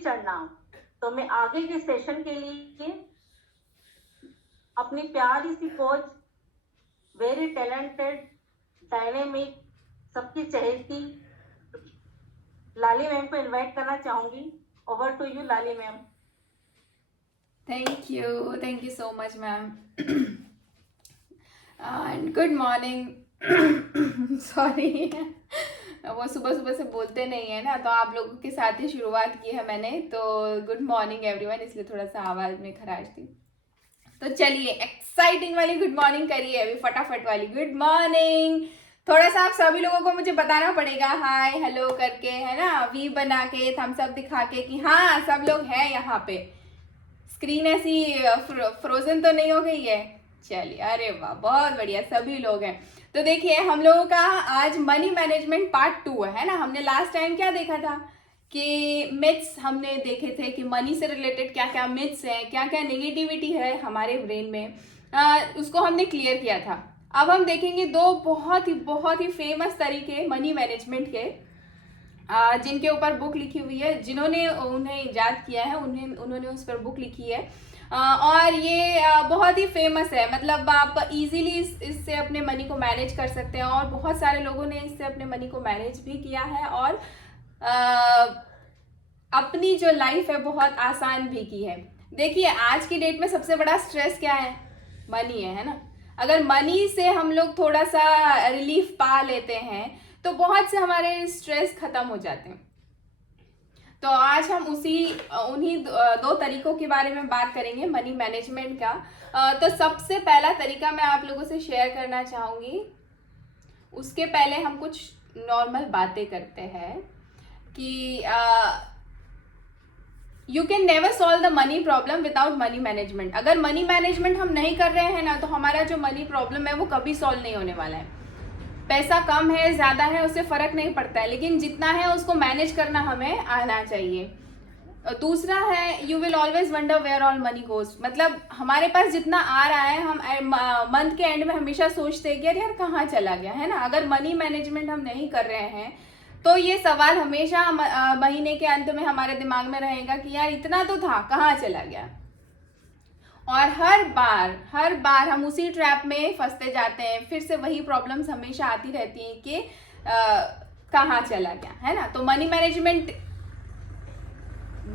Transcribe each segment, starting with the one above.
चढ़ना। तो मैं आगे के सेशन के लिए अपनी प्यारी सी कोच, वेरी टैलेंटेड, डायनेमिक, सबकी चहेती लाली मैम को इनवाइट करना चाहूंगी। Over to you Lali ma'am. Thank you so much ma'am. And good morning. Sorry, वो सुबह सुबह से बोलते नहीं है ना, तो आप लोगों के साथ ही शुरुआत की है मैंने, तो गुड मॉर्निंग एवरीवन, इसलिए थोड़ा सा आवाज़ में खराश थी। तो चलिए एक्साइटिंग वाली गुड मॉर्निंग करिए अभी, फटाफट वाली गुड मॉर्निंग। थोड़ा सा आप सभी लोगों को मुझे बताना पड़ेगा हाय हेलो करके, है ना, वी बना के, थम्स अप दिखा के कि हाँ सब लोग हैं यहाँ पे। स्क्रीन ऐसी फ्रोजन तो नहीं हो गई है? चलिए, अरे वाह, बहुत बढ़िया, सभी लोग हैं। तो देखिए, हम लोगों का आज मनी मैनेजमेंट पार्ट 2 है ना। हमने लास्ट टाइम क्या देखा था कि मिथ्स हमने देखे थे कि मनी से रिलेटेड क्या क्या मिथ्स हैं, क्या क्या नेगेटिविटी है हमारे ब्रेन में, उसको हमने क्लियर किया था। अब हम देखेंगे दो बहुत ही फेमस तरीके मनी मैनेजमेंट के, जिनके ऊपर बुक लिखी हुई है, जिन्होंने उन्हें ईजाद किया है, उन्होंने उस पर बुक लिखी है। और ये बहुत ही फेमस है, मतलब आप इजीली इससे अपने मनी को मैनेज कर सकते हैं, और बहुत सारे लोगों ने इससे अपने मनी को मैनेज भी किया है, और अपनी जो लाइफ है बहुत आसान भी की है। देखिए, आज की डेट में सबसे बड़ा स्ट्रेस क्या है? मनी है ना। अगर मनी से हम लोग थोड़ा सा रिलीफ पा लेते हैं तो बहुत से हमारे स्ट्रेस खत्म हो जाते हैं। तो आज हम उन्हीं दो तरीकों के बारे में बात करेंगे मनी मैनेजमेंट का। तो सबसे पहला तरीका मैं आप लोगों से शेयर करना चाहूँगी। उसके पहले हम कुछ नॉर्मल बातें करते हैं कि you can never solve the money problem without money management. अगर मनी मैनेजमेंट हम नहीं कर रहे हैं ना, तो हमारा जो मनी प्रॉब्लम है वो कभी सॉल्व नहीं होने वाला है। पैसा कम है ज़्यादा है उससे फ़र्क नहीं पड़ता है, लेकिन जितना है उसको मैनेज करना हमें आना चाहिए। दूसरा है, you will always wonder where all money goes. मतलब हमारे पास जितना आ रहा है, हम मंथ के एंड में हमेशा सोचते हैं कि यार कहाँ चला गया, है ना। अगर मनी मैनेजमेंट हम नहीं कर रहे हैं तो ये सवाल हमेशा महीने के अंत में हमारे दिमाग में रहेगा कि यार इतना तो था, कहाँ चला गया। और हर बार हम उसी ट्रैप में फंसते जाते हैं, फिर से वही प्रॉब्लम्स हमेशा आती रहती हैं कि कहाँ चला गया, है ना। तो मनी मैनेजमेंट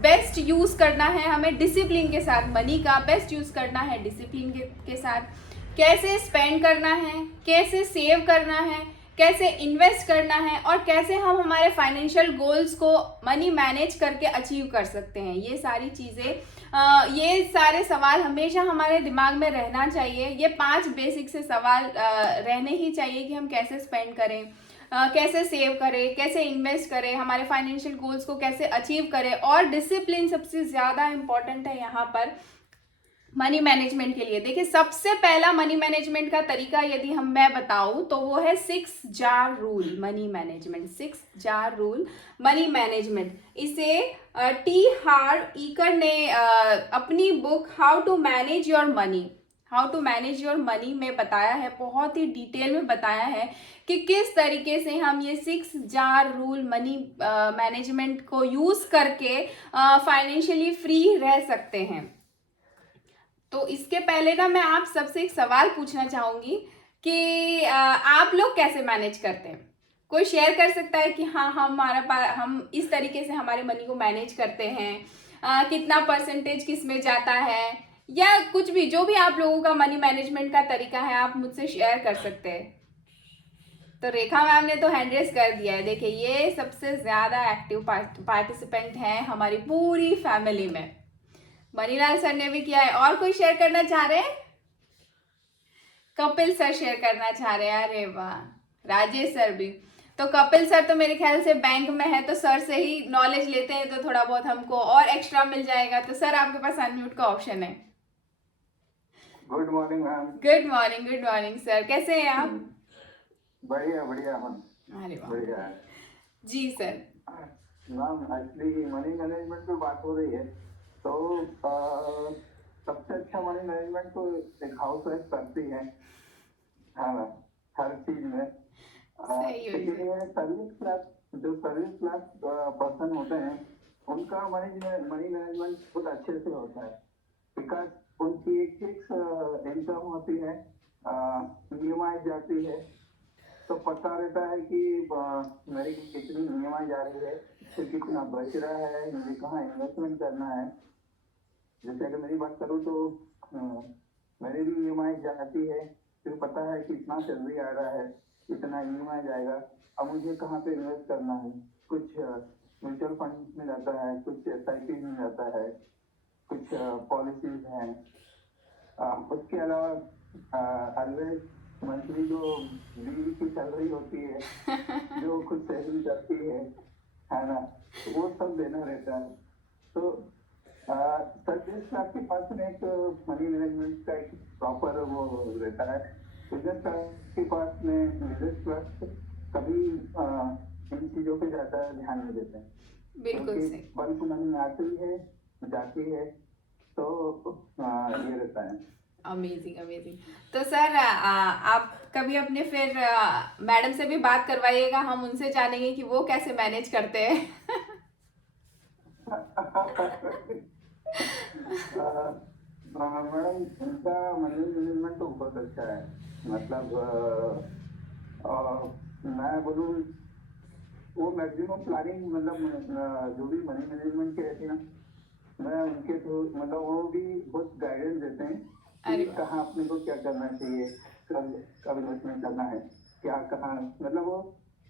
बेस्ट यूज करना है हमें डिसिप्लिन के साथ। मनी का बेस्ट यूज करना है डिसिप्लिन के साथ। कैसे स्पेंड करना है, कैसे सेव करना है, कैसे इन्वेस्ट करना है, और कैसे हम हमारे फाइनेंशियल गोल्स को मनी मैनेज करके अचीव कर सकते हैं। ये सारी चीज़ें, ये सारे सवाल हमेशा हमारे दिमाग में रहना चाहिए। ये 5 बेसिक से सवाल रहने ही चाहिए कि हम कैसे स्पेंड करें, कैसे सेव करें, कैसे इन्वेस्ट करें, हमारे फाइनेंशियल गोल्स को कैसे अचीव करें, और डिसिप्लिन सबसे ज़्यादा इम्पॉर्टेंट है यहाँ पर मनी मैनेजमेंट के लिए। देखिए, सबसे पहला मनी मैनेजमेंट का तरीका यदि मैं बताऊं तो वो है 6 jar rule money management. 6 jar rule money management, इसे टी हार्व ईकर ने अपनी book how to manage your money में बताया है, बहुत ही डिटेल में बताया है कि किस तरीके से हम ये 6 जार रूल मनी मैनेजमेंट को यूज करके फाइनेंशियली फ्री रह सकते हैं। तो इसके पहले ना मैं आप सबसे एक सवाल पूछना चाहूंगी कि आप लोग कैसे मैनेज करते हैं? कोई शेयर कर सकता है कि हाँ हम इस तरीके से हमारे मनी को मैनेज करते हैं, कितना परसेंटेज किस में जाता है, या कुछ भी, जो भी आप लोगों का मनी मैनेजमेंट का तरीका है आप मुझसे शेयर कर सकते हैं। तो रेखा मैम ने तो हैंड रेस कर दिया है। देखिए, ये सबसे ज्यादा एक्टिव पार्टिसिपेंट है हमारी पूरी फैमिली में। मनीलाल सर ने भी किया है। और कोई शेयर करना चाह रहे हैं? कपिल सर शेयर करना चाह रहे हैं, अरे वाह। राजेश सर भी। तो कपिल सर तो मेरे ख्याल से बैंक में है, तो सर से ही नॉलेज लेते हैं तो थोड़ा बहुत हमको और एक्स्ट्रा मिल जाएगा। तो सर, आपके पास अनम्यूट का ऑप्शन है। Good morning ma'am. Good morning sir, कैसे हैं आप? बढ़िया बढ़िया मैम। अरे वाह, बढ़िया है जी sir. Ma'am. Actually money management पे बात हो रही है, तो सबसे अच्छा मनी मैनेजमेंट तो एक हाउस वाइफ करती है, हाँ मैम, हर चीज में। सही है इसीलिए सर्विस क्लास पर्सन होते हैं उनका मनी मैनेजमेंट बहुत अच्छे से होता है, बिकॉज उनकी एक फिक्स इनकम होती है, ईएमआई जाती है, तो पता रहता है कि मेरी कितनी ईएमआई जा रही है, फिर कितना बच रहा है, मुझे कहाँ इन्वेस्टमेंट करना है। जैसे अगर मेरी बात करूँ तो मेरी भी ईएमआई जाती है, फिर पता है कितना सैलरी आ रहा है, कितना ईएमआई जाएगा, अब मुझे कहाँ पे इन्वेस्ट करना है। कुछ म्यूचुअल फंड में जाता है, कुछ एसआईपी में जाता है, कुछ पॉलिसीज हैं। उसके अलावा ऑलवेज मंथली जो बीवी की सैलरी होती है, जो कुछ सेविंग करती है ना, वो सब देना रहता है। तो सर जिस आपके पास में एक मनी मैनेजमेंट का एक प्रॉपर वो रहता है, बिजनेस के पास में बिजनेस ट्रस्ट कभी इन चीजों पे ज्यादा ध्यान नहीं देते हैं, बिल्कुल क्योंकि सही। बल्क मनी आती है जाती है, तो ये रहता है। Amazing amazing. तो सर आप कभी अपने फिर मैडम से भी बात करवाइएगा, हम उनसे जानेंगे कि वो कैसे मैनेज करते हैं। मैडम उनका मनी मैनेजमेंट तो बहुत अच्छा है, मतलब मैं बोलूँ वो मैक्सिमम प्लानिंग, मतलब जो भी मनी मैनेजमेंट की रहती है ना, मैं उनके थ्रू, मतलब वो भी बहुत गाइडेंस देते हैं अरे कि कहाँ अपने को क्या करना चाहिए, कब कब इन्वेस्टमेंट करना है, क्या कहाँ, मतलब वो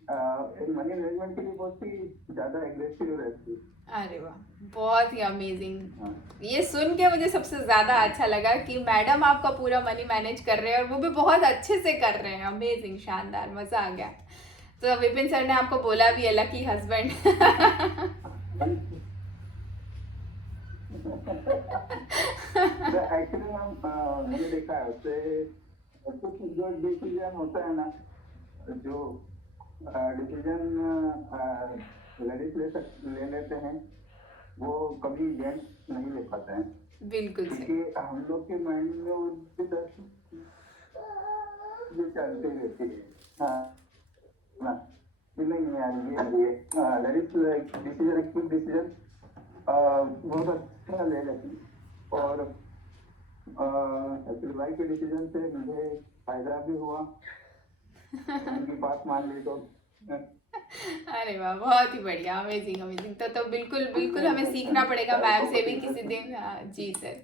मनी मैनेजमेंट के लिए बहुत ही ज्यादा एग्रेसिव रहती है। अरे वाह, बहुत ही अमेजिंग। हाँ। ये सुन के मुझे सबसे ज़्यादा अच्छा लगा कि मैडम आपका पूरा मनी मैनेज कर रहे हैं और वो भी बहुत अच्छे से कर रहे हैं। अमेजिंग, शानदार, मज़ा आ गया। तो विपिन सर ने आपको बोला भी है लकी हस्बैंड। एक्चुअली मैम मैंने देखा है उससे कुछ जो डिसीजन होता है ना, जो डिसीजन लेडीज ले लेते हैं, वो कभी जेंट्स नहीं ले पाते हैं, बिल्कुल सही। क्योंकि हम लोग के माइंड में वो जो चलती रहती है। हाँ ना, कि नहीं यार ये लेडीज डिसीजन, एक क्विक डिसीजन बहुत अच्छा ले लेती है। और एक्चुअली भाई के डिसीजन से मुझे फायदा भी हुआ, उनकी बात मान ली तो। अरे वाह, बहुत ही बढ़िया, अमेजिंग अमेजिंग। तो बिल्कुल बिल्कुल हमें सीखना पड़ेगा मैम से भी किसी दिन। हाँ जी सर।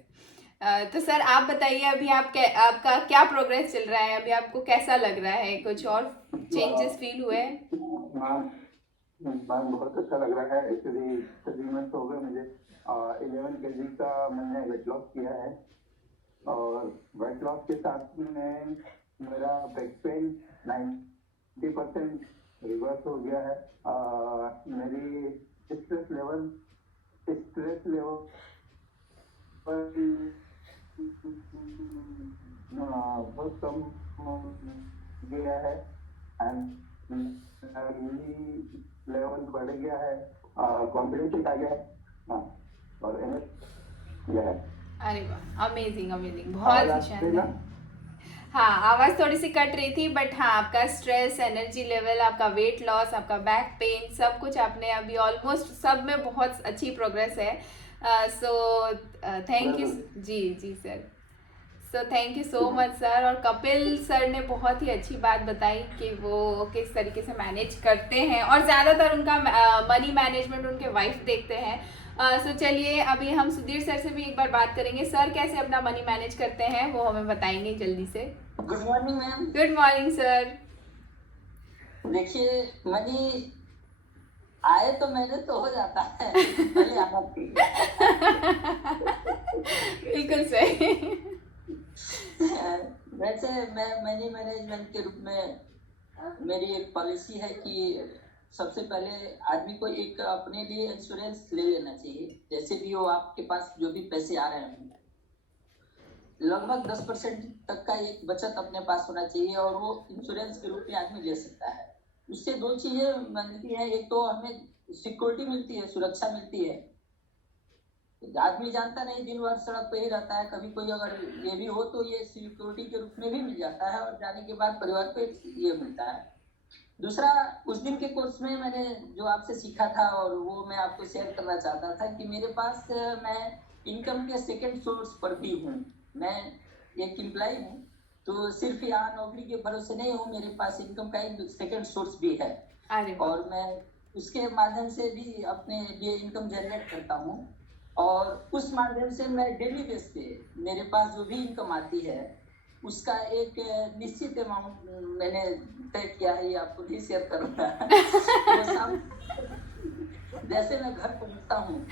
तो सर आप बताइए, अभी आपका क्या प्रोग्रेस चल रहा है, अभी आपको कैसा लग रहा है, कुछ और चेंजेस फील हुए हैं? मैम बहुत अच्छा लग रहा है। एक्चुअली 3 मंथ हो गए मुझे, 11 kg का मैंने वेट लॉस किया है, और वेट लॉस के साथ में मेरा बैक पेन 90% रिवर्स हो गया है। मेरी स्ट्रेस लेवल बहुत कम हो गया है, एंड लेवल बढ़ गया है, कॉन्फिडेंस आ गया है। हाँ, और किया है। अरे वाह, अमेजिंग अमेजिंग, बहुत ही आवाज आ रही है ना? शानदार। हाँ, आवाज़ थोड़ी सी कट रही थी, बट हाँ, आपका स्ट्रेस, एनर्जी लेवल, आपका वेट लॉस, आपका बैक पेन, सब कुछ आपने अभी ऑलमोस्ट सब में बहुत अच्छी प्रोग्रेस है। So thank you. जी जी sir. So thank you so much sir. और कपिल सर ने बहुत ही अच्छी बात बताई कि वो किस तरीके से मैनेज करते हैं, और ज़्यादातर उनका मनी मैनेजमेंट उनके वाइफ देखते हैं। सो चलिए, अभी हम सुधीर सर से भी एक बार बात करेंगे। सर कैसे अपना मनी मैनेज करते हैं वो हमें बताएंगे जल्दी से। Good morning ma'am. Good morning sir. देखिए, मनी आए तो मैनेज तो हो जाता है, पहले आना चाहिए। बिल्कुल सही। वैसे मैं मनी मैनेजमेंट के रूप में मेरी एक पॉलिसी है कि सबसे पहले आदमी को एक अपने लिए इंश्योरेंस ले लेना चाहिए। जैसे भी हो, आपके पास जो भी पैसे आ रहे हैं, लगभग 10% तक का एक बचत अपने पास होना चाहिए, और वो इंश्योरेंस के रूप में आदमी ले सकता है। उससे 2 चीजें मिलती हैं, एक तो हमें सिक्योरिटी मिलती है, सुरक्षा मिलती है। आदमी जानता नहीं, दिन भर सड़क पे ही रहता है, कभी कोई अगर ये भी हो तो ये सिक्योरिटी के रूप में भी मिल जाता है, और जाने के बाद परिवार पे ये मिलता है। दूसरा, उस दिन के कोर्स में मैंने जो आपसे सीखा था और वो मैं आपको शेयर करना चाहता था कि मेरे पास मैं इनकम के सेकंड सोर्स पर भी हूँ। मैं एक एम्प्लॉय हूँ, तो सिर्फ यहाँ नौकरी के भरोसे नहीं हूँ, मेरे पास इनकम का एक सेकंड सोर्स भी है अरे वाह, और मैं उसके माध्यम से भी अपने लिए इनकम जनरेट करता हूँ। और उस माध्यम से मैं डेली बेस पे मेरे पास जो भी इनकम आती है उसका एक निश्चित अमाउंट मैंने तय किया है, ये आपको भी शेयर करूँगा। वो शाम जैसे मैं घर पहुँचता हूँ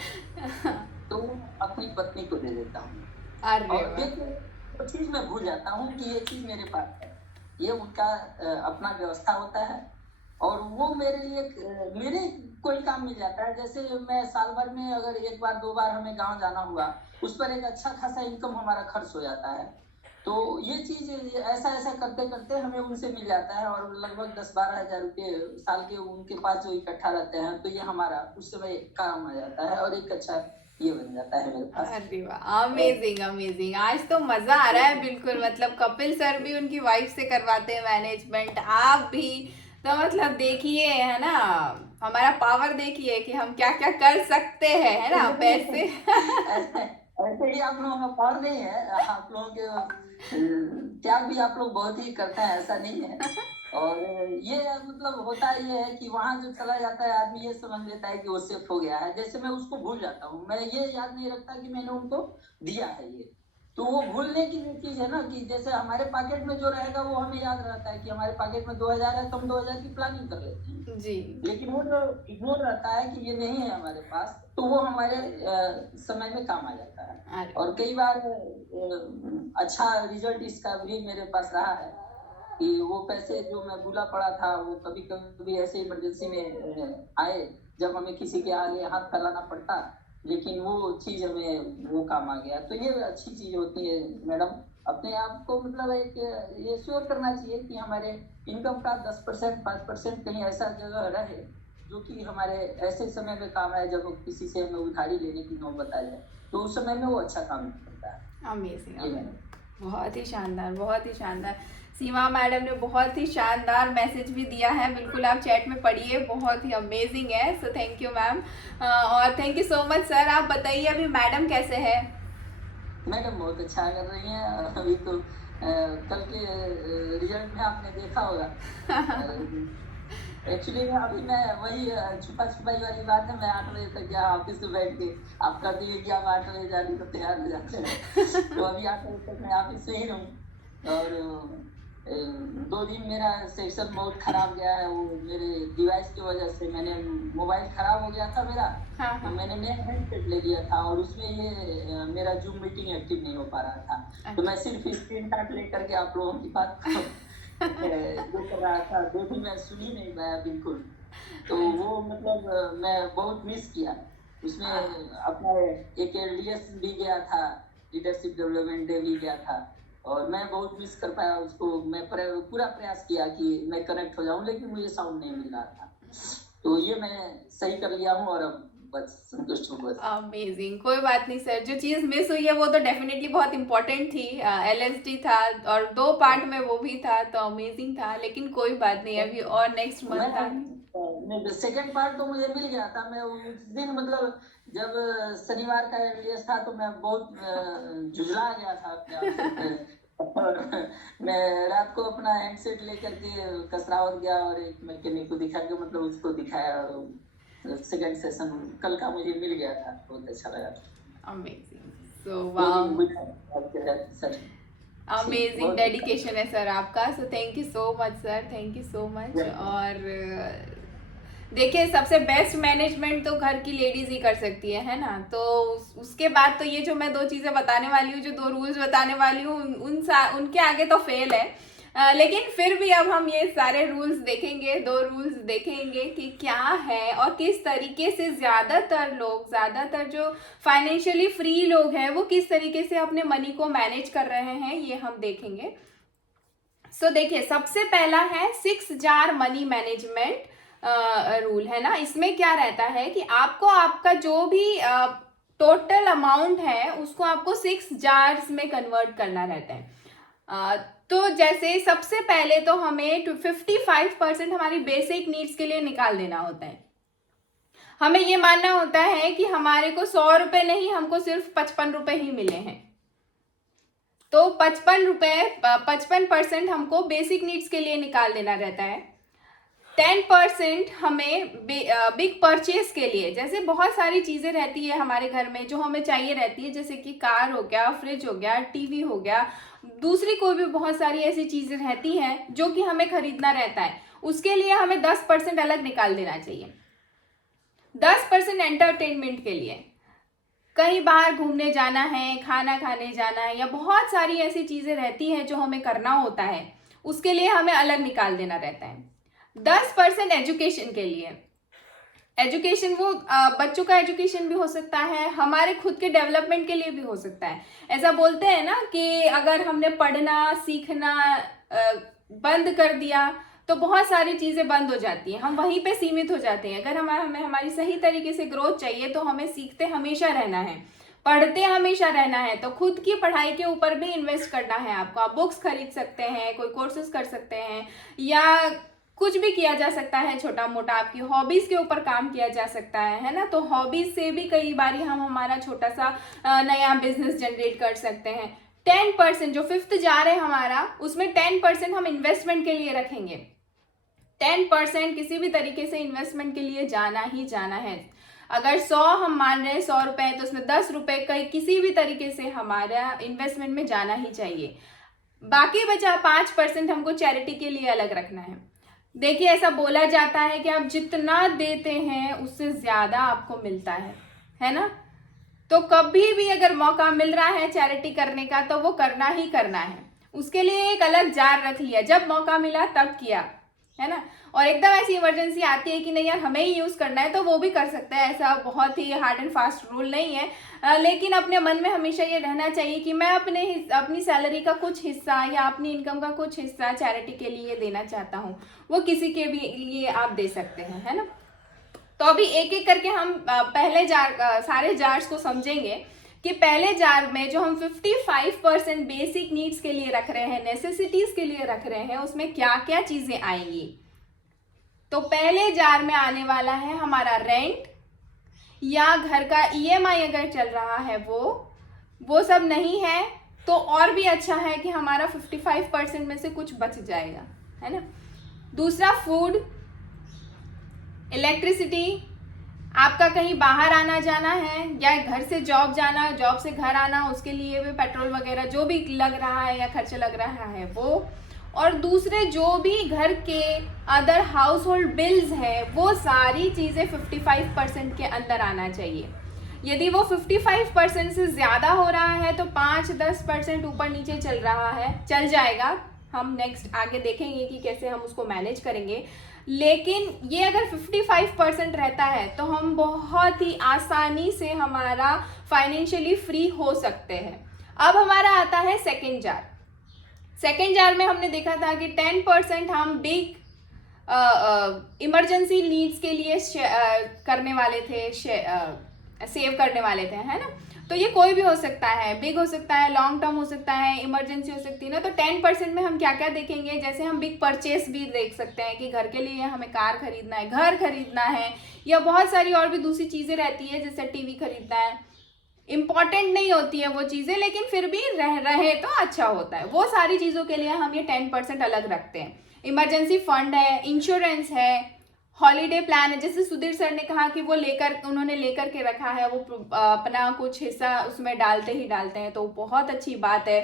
तो अपनी पत्नी को दे देता हूँ अरे और वाह, देखो वो चीज मैं भूल जाता हूँ कि ये चीज मेरे पास है। ये उनका अपना व्यवस्था होता है और वो मेरे लिए मेरे कोई काम मिल जाता है। जैसे मैं साल भर में अगर एक बार दो बार हमें गांव जाना हुआ, उस पर एक अच्छा खासा इनकम हमारा खर्च हो जाता है। तो ये चीज ऐसा ऐसा करते करते हमें उनसे मिल जाता है और लगभग 10-12 हजार रुपये साल के उनके पास जो इकट्ठा रहते हैं, तो ये हमारा उस समय काम आ जाता है और एक अच्छा ये बन जाता है मेरे पास। अरे वाह, अमेजिंग अमेजिंग। आज तो मजा आ रहा है बिल्कुल। मतलब कपिल सर भी उनकी वाइफ से करवाते हैं मैनेजमेंट, आप भी। तो मतलब देखिए, है ना, हमारा पावर देखिए कि हम क्या क्या कर सकते हैं, है ना, पैसे। ऐसे ऐसे ही आप लोगों का पावर नहीं है, आप लोगों के त्याग भी आप लोग बहुत ही करते हैं, ऐसा नहीं है। और ये मतलब होता ये है कि वहां जो चला जाता है आदमी ये समझ लेता है कि वो सेफ हो गया है। जैसे मैं उसको भूल जाता हूँ, मैं ये याद नहीं रखता कि मैंने उनको दिया है ये। तो वो भूलने की जो चीज है ना, कि जैसे हमारे पॉकेट में जो रहेगा वो हमें याद रहता है कि हमारे पॉकेट में 2000 है, तो हम 2000 की प्लानिंग कर लेते हैं। जी, लेकिन वो जो इग्नोर रहता है कि ये नहीं है हमारे पास, तो वो हमारे समय में काम आ जाता है। अरे और कई बार अच्छा रिजल्ट इसका भी मेरे पास रहा है कि वो पैसे जो मैं भूला पड़ा था वो कभी कभी ऐसे इमरजेंसी में आए जब हमें किसी के आगे हाथ फैलाना पड़ता, लेकिन वो चीज हमें वो काम आ गया। तो ये अच्छी चीज होती है मैडम। अपने आप को मतलब एक ये श्योर करना चाहिए कि हमारे इनकम का 10% 5% कहीं ऐसा जगह रहे जो कि हमारे ऐसे समय में काम आए जब किसी से हमें उधारी लेने की नौबत आ जाए, तो उस समय में वो अच्छा काम करता है। अमेजिंग ये अमेजिंग, बहुत ही शानदार, बहुत ही शानदार। सीमा मैडम ने बहुत ही शानदार मैसेज भी दिया है, बिल्कुल आप चैट में पढ़िए, बहुत ही अमेजिंग है। सो थैंक यू मैम, और thank you so much sir. आप बताइए अभी मैडम कैसे है? मैडम बहुत अच्छा कर रही हैं। अभी तो कल के रिजल्ट में आपने देखा होगा। एक्चुअली अभी मैं वही छुपा छुपाई वाली बात है, मैं 8 बजे तक यहाँ ऑफिस में बैठ के आप कर दिए कि आप 8 बजे जाने को तैयार हो जाते हैं। तो अभी 8 बजे तक मैं ऑफिस से ही रहूँ। और 2 दिन मेरा सेशन बहुत खराब गया है, वो मेरे डिवाइस की वजह से। मैंने मोबाइल खराब हो गया था मेरा, हाँ तो हाँ, मैंने नया हेडसेट ले लिया था और उसमें ये मेरा जूम मीटिंग एक्टिव नहीं हो पा रहा था। तो मैं सिर्फ स्क्रीन शॉट लेकर के आप लोगों की बात को जो कर रहा था, जो भी मैं सुन ही नहीं पाया बिल्कुल। तो वो मतलब मैं बहुत मिस किया उसमें। अपना एक LDS भी गया था, लीडरशिप डेवलपमेंट डे भी गया था, और मैं बहुत मिस कर पाया उसको। मैं पूरा प्रयास किया कि मैं कनेक्ट हो जाऊं, लेकिन मुझे साउंड नहीं मिल रहा था। तो ये मैं सही कर लिया हूँ और अब बस संतुष्ट हूँ बस। अमेजिंग। कोई बात नहीं सर, जो चीज़ मिस हुई है वो तो डेफिनेटली बहुत इंपॉर्टेंट थी। LSD था और 2 पार्ट में वो भी था, तो अमेजिंग था। लेकिन कोई बात नहीं, अभी और नेक्स्ट मंथ आगे। सेकेंड पार्ट तो मुझे मिल गया था। मैं उस दिन मतलब जब शनिवार का LDS था तो मैं बहुत झुंझला गया था अपने आप से। और मैं रात को अपना हैंडसेट लेकर के कसरावत गया और एक मैकेनिक को दिखा के मतलब उसको दिखाया। सेकंड सेशन कल का मुझे मिल गया था, बहुत अच्छा लगा। अमेजिंग, सो 2 वाओ, दिन गुड सर। अमेजिंग डेडिकेशन है सर आपका। सो thank you so much sir, thank you so much. और देखिए, सबसे बेस्ट मैनेजमेंट तो घर की लेडीज ही कर सकती है ना। तो उसके बाद तो ये जो मैं 2 चीज़ें बताने वाली हूँ, जो 2 रूल्स बताने वाली हूँ, उनके आगे तो फेल है। लेकिन फिर भी अब हम ये सारे रूल्स देखेंगे, 2 रूल्स देखेंगे कि क्या है और किस तरीके से ज़्यादातर जो फाइनेंशियली फ्री लोग हैं वो किस तरीके से अपने मनी को मैनेज कर रहे हैं, ये हम देखेंगे। सो देखिए, सबसे पहला है 6 जार मनी मैनेजमेंट रूल, है ना। इसमें क्या रहता है कि आपको आपका जो भी टोटल अमाउंट है उसको आपको 6 जार्स में कन्वर्ट करना रहता है। तो जैसे सबसे पहले तो हमें 55% हमारी बेसिक नीड्स के लिए निकाल देना होता है। हमें ये मानना होता है कि हमारे को 100 रुपए नहीं, हमको सिर्फ 55 रुपए ही मिले हैं। तो 55% हमको बेसिक नीड्स के लिए निकाल देना रहता है। 10% हमें बिग परचेज के लिए, जैसे बहुत सारी चीज़ें रहती है हमारे घर में जो हमें चाहिए रहती है, जैसे कि कार हो गया, फ्रिज हो गया, टीवी हो गया, दूसरी कोई भी बहुत सारी ऐसी चीज़ें रहती हैं जो कि हमें खरीदना रहता है, उसके लिए हमें 10% अलग निकाल देना चाहिए। 10% एंटरटेनमेंट के लिए, कहीं बाहर घूमने जाना है, खाना खाने जाना है, या बहुत सारी ऐसी चीज़ें रहती हैं जो हमें करना होता है, उसके लिए हमें अलग निकाल देना रहता है। 10% एजुकेशन के लिए, एजुकेशन वो बच्चों का एजुकेशन भी हो सकता है, हमारे खुद के डेवलपमेंट के लिए भी हो सकता है। ऐसा बोलते हैं ना कि अगर हमने पढ़ना सीखना बंद कर दिया तो बहुत सारी चीज़ें बंद हो जाती हैं, हम वहीं पे सीमित हो जाते हैं। अगर हमें हमारी सही तरीके से ग्रोथ चाहिए तो हमें सीखते हमेशा रहना है, पढ़ते हमेशा रहना है। तो खुद की पढ़ाई के ऊपर भी इन्वेस्ट करना है आपको। आप बुक्स खरीद सकते हैं, कोई कोर्सेज कर सकते हैं, या कुछ भी किया जा सकता है छोटा मोटा। आपकी हॉबीज़ के ऊपर काम किया जा सकता है ना। तो हॉबीज़ से भी कई बार हम हमारा छोटा सा नया बिजनेस जनरेट कर सकते हैं। 10% जो 5th जार है हमारा, उसमें 10% हम इन्वेस्टमेंट के लिए रखेंगे। 10% किसी भी तरीके से इन्वेस्टमेंट के लिए जाना ही जाना है। अगर 100 हम मान रहे हैं 100 रुपए, तो उसमें 10 रुपए कहीं किसी भी तरीके से हमारा इन्वेस्टमेंट में जाना ही चाहिए। बाकी बचा 5% हमको चैरिटी के लिए अलग रखना है। देखिए, ऐसा बोला जाता है कि आप जितना देते हैं उससे ज़्यादा आपको मिलता है ना। तो कभी भी अगर मौका मिल रहा है चैरिटी करने का तो वो करना ही करना है। उसके लिए एक अलग जार रख लिया, जब मौका मिला तब किया, है ना। और एकदम ऐसी इमरजेंसी आती है कि नहीं यार हमें ही यूज़ करना है, तो वो भी कर सकते हैं। ऐसा बहुत ही हार्ड एंड फास्ट रूल नहीं है, लेकिन अपने मन में हमेशा ये रहना चाहिए कि मैं अपनी सैलरी का कुछ हिस्सा या अपनी इनकम का कुछ हिस्सा चैरिटी के लिए देना चाहता हूँ। वो किसी के भी लिए आप दे सकते हैं, है ना। तो अभी एक एक करके हम पहले सारे जार्स को समझेंगे कि पहले जार में जो हम 55% बेसिक नीड्स के लिए रख रहे हैं, नेसेसिटीज के लिए रख रहे हैं, उसमें क्या क्या चीजें आएंगी। तो पहले जार में आने वाला है हमारा रेंट, या घर का EMI अगर चल रहा है वो सब नहीं है तो और भी अच्छा है कि हमारा 55% में से कुछ बच जाएगा, है ना। दूसरा फूड, इलेक्ट्रिसिटी, आपका कहीं बाहर आना जाना है या घर से जॉब जाना, जॉब से घर आना, उसके लिए भी पेट्रोल वगैरह जो भी लग रहा है या खर्च लग रहा है वो। और दूसरे जो भी घर के अदर हाउस होल्ड बिल्स है, वो सारी चीज़ें 55% के अंदर आना चाहिए। यदि वो 55% से ज़्यादा हो रहा है तो 5-10% ऊपर नीचे चल रहा है, चल जाएगा। हम नेक्स्ट आगे देखेंगे कि कैसे हम उसको मैनेज करेंगे। लेकिन ये अगर 55% रहता है तो हम बहुत ही आसानी से हमारा फाइनेंशियली फ्री हो सकते हैं। अब हमारा आता है सेकेंड जार। सेकेंड जार में हमने देखा था कि 10% हम बिग इमरजेंसी नीड्स के लिए करने वाले थे, सेव करने वाले थे, है ना। तो ये कोई भी हो सकता है, बिग हो सकता है, लॉन्ग टर्म हो सकता है, इमरजेंसी हो सकती है ना। तो 10% में हम क्या क्या देखेंगे, जैसे हम बिग परचेस भी देख सकते हैं कि घर के लिए हमें कार खरीदना है, घर खरीदना है, या बहुत सारी और भी दूसरी चीज़ें रहती है जैसे टीवी खरीदना है। इम्पॉर्टेंट नहीं होती है वो चीज़ें, लेकिन फिर भी रहे तो अच्छा होता है। वो सारी चीज़ों के लिए हम ये 10% अलग रखते हैं। इमरजेंसी फंड है, इंश्योरेंस है, हॉलीडे प्लान है, जैसे सुधीर सर ने कहा कि उन्होंने लेकर के रखा है, वो अपना कुछ हिस्सा उसमें डालते हैं, तो बहुत अच्छी बात है।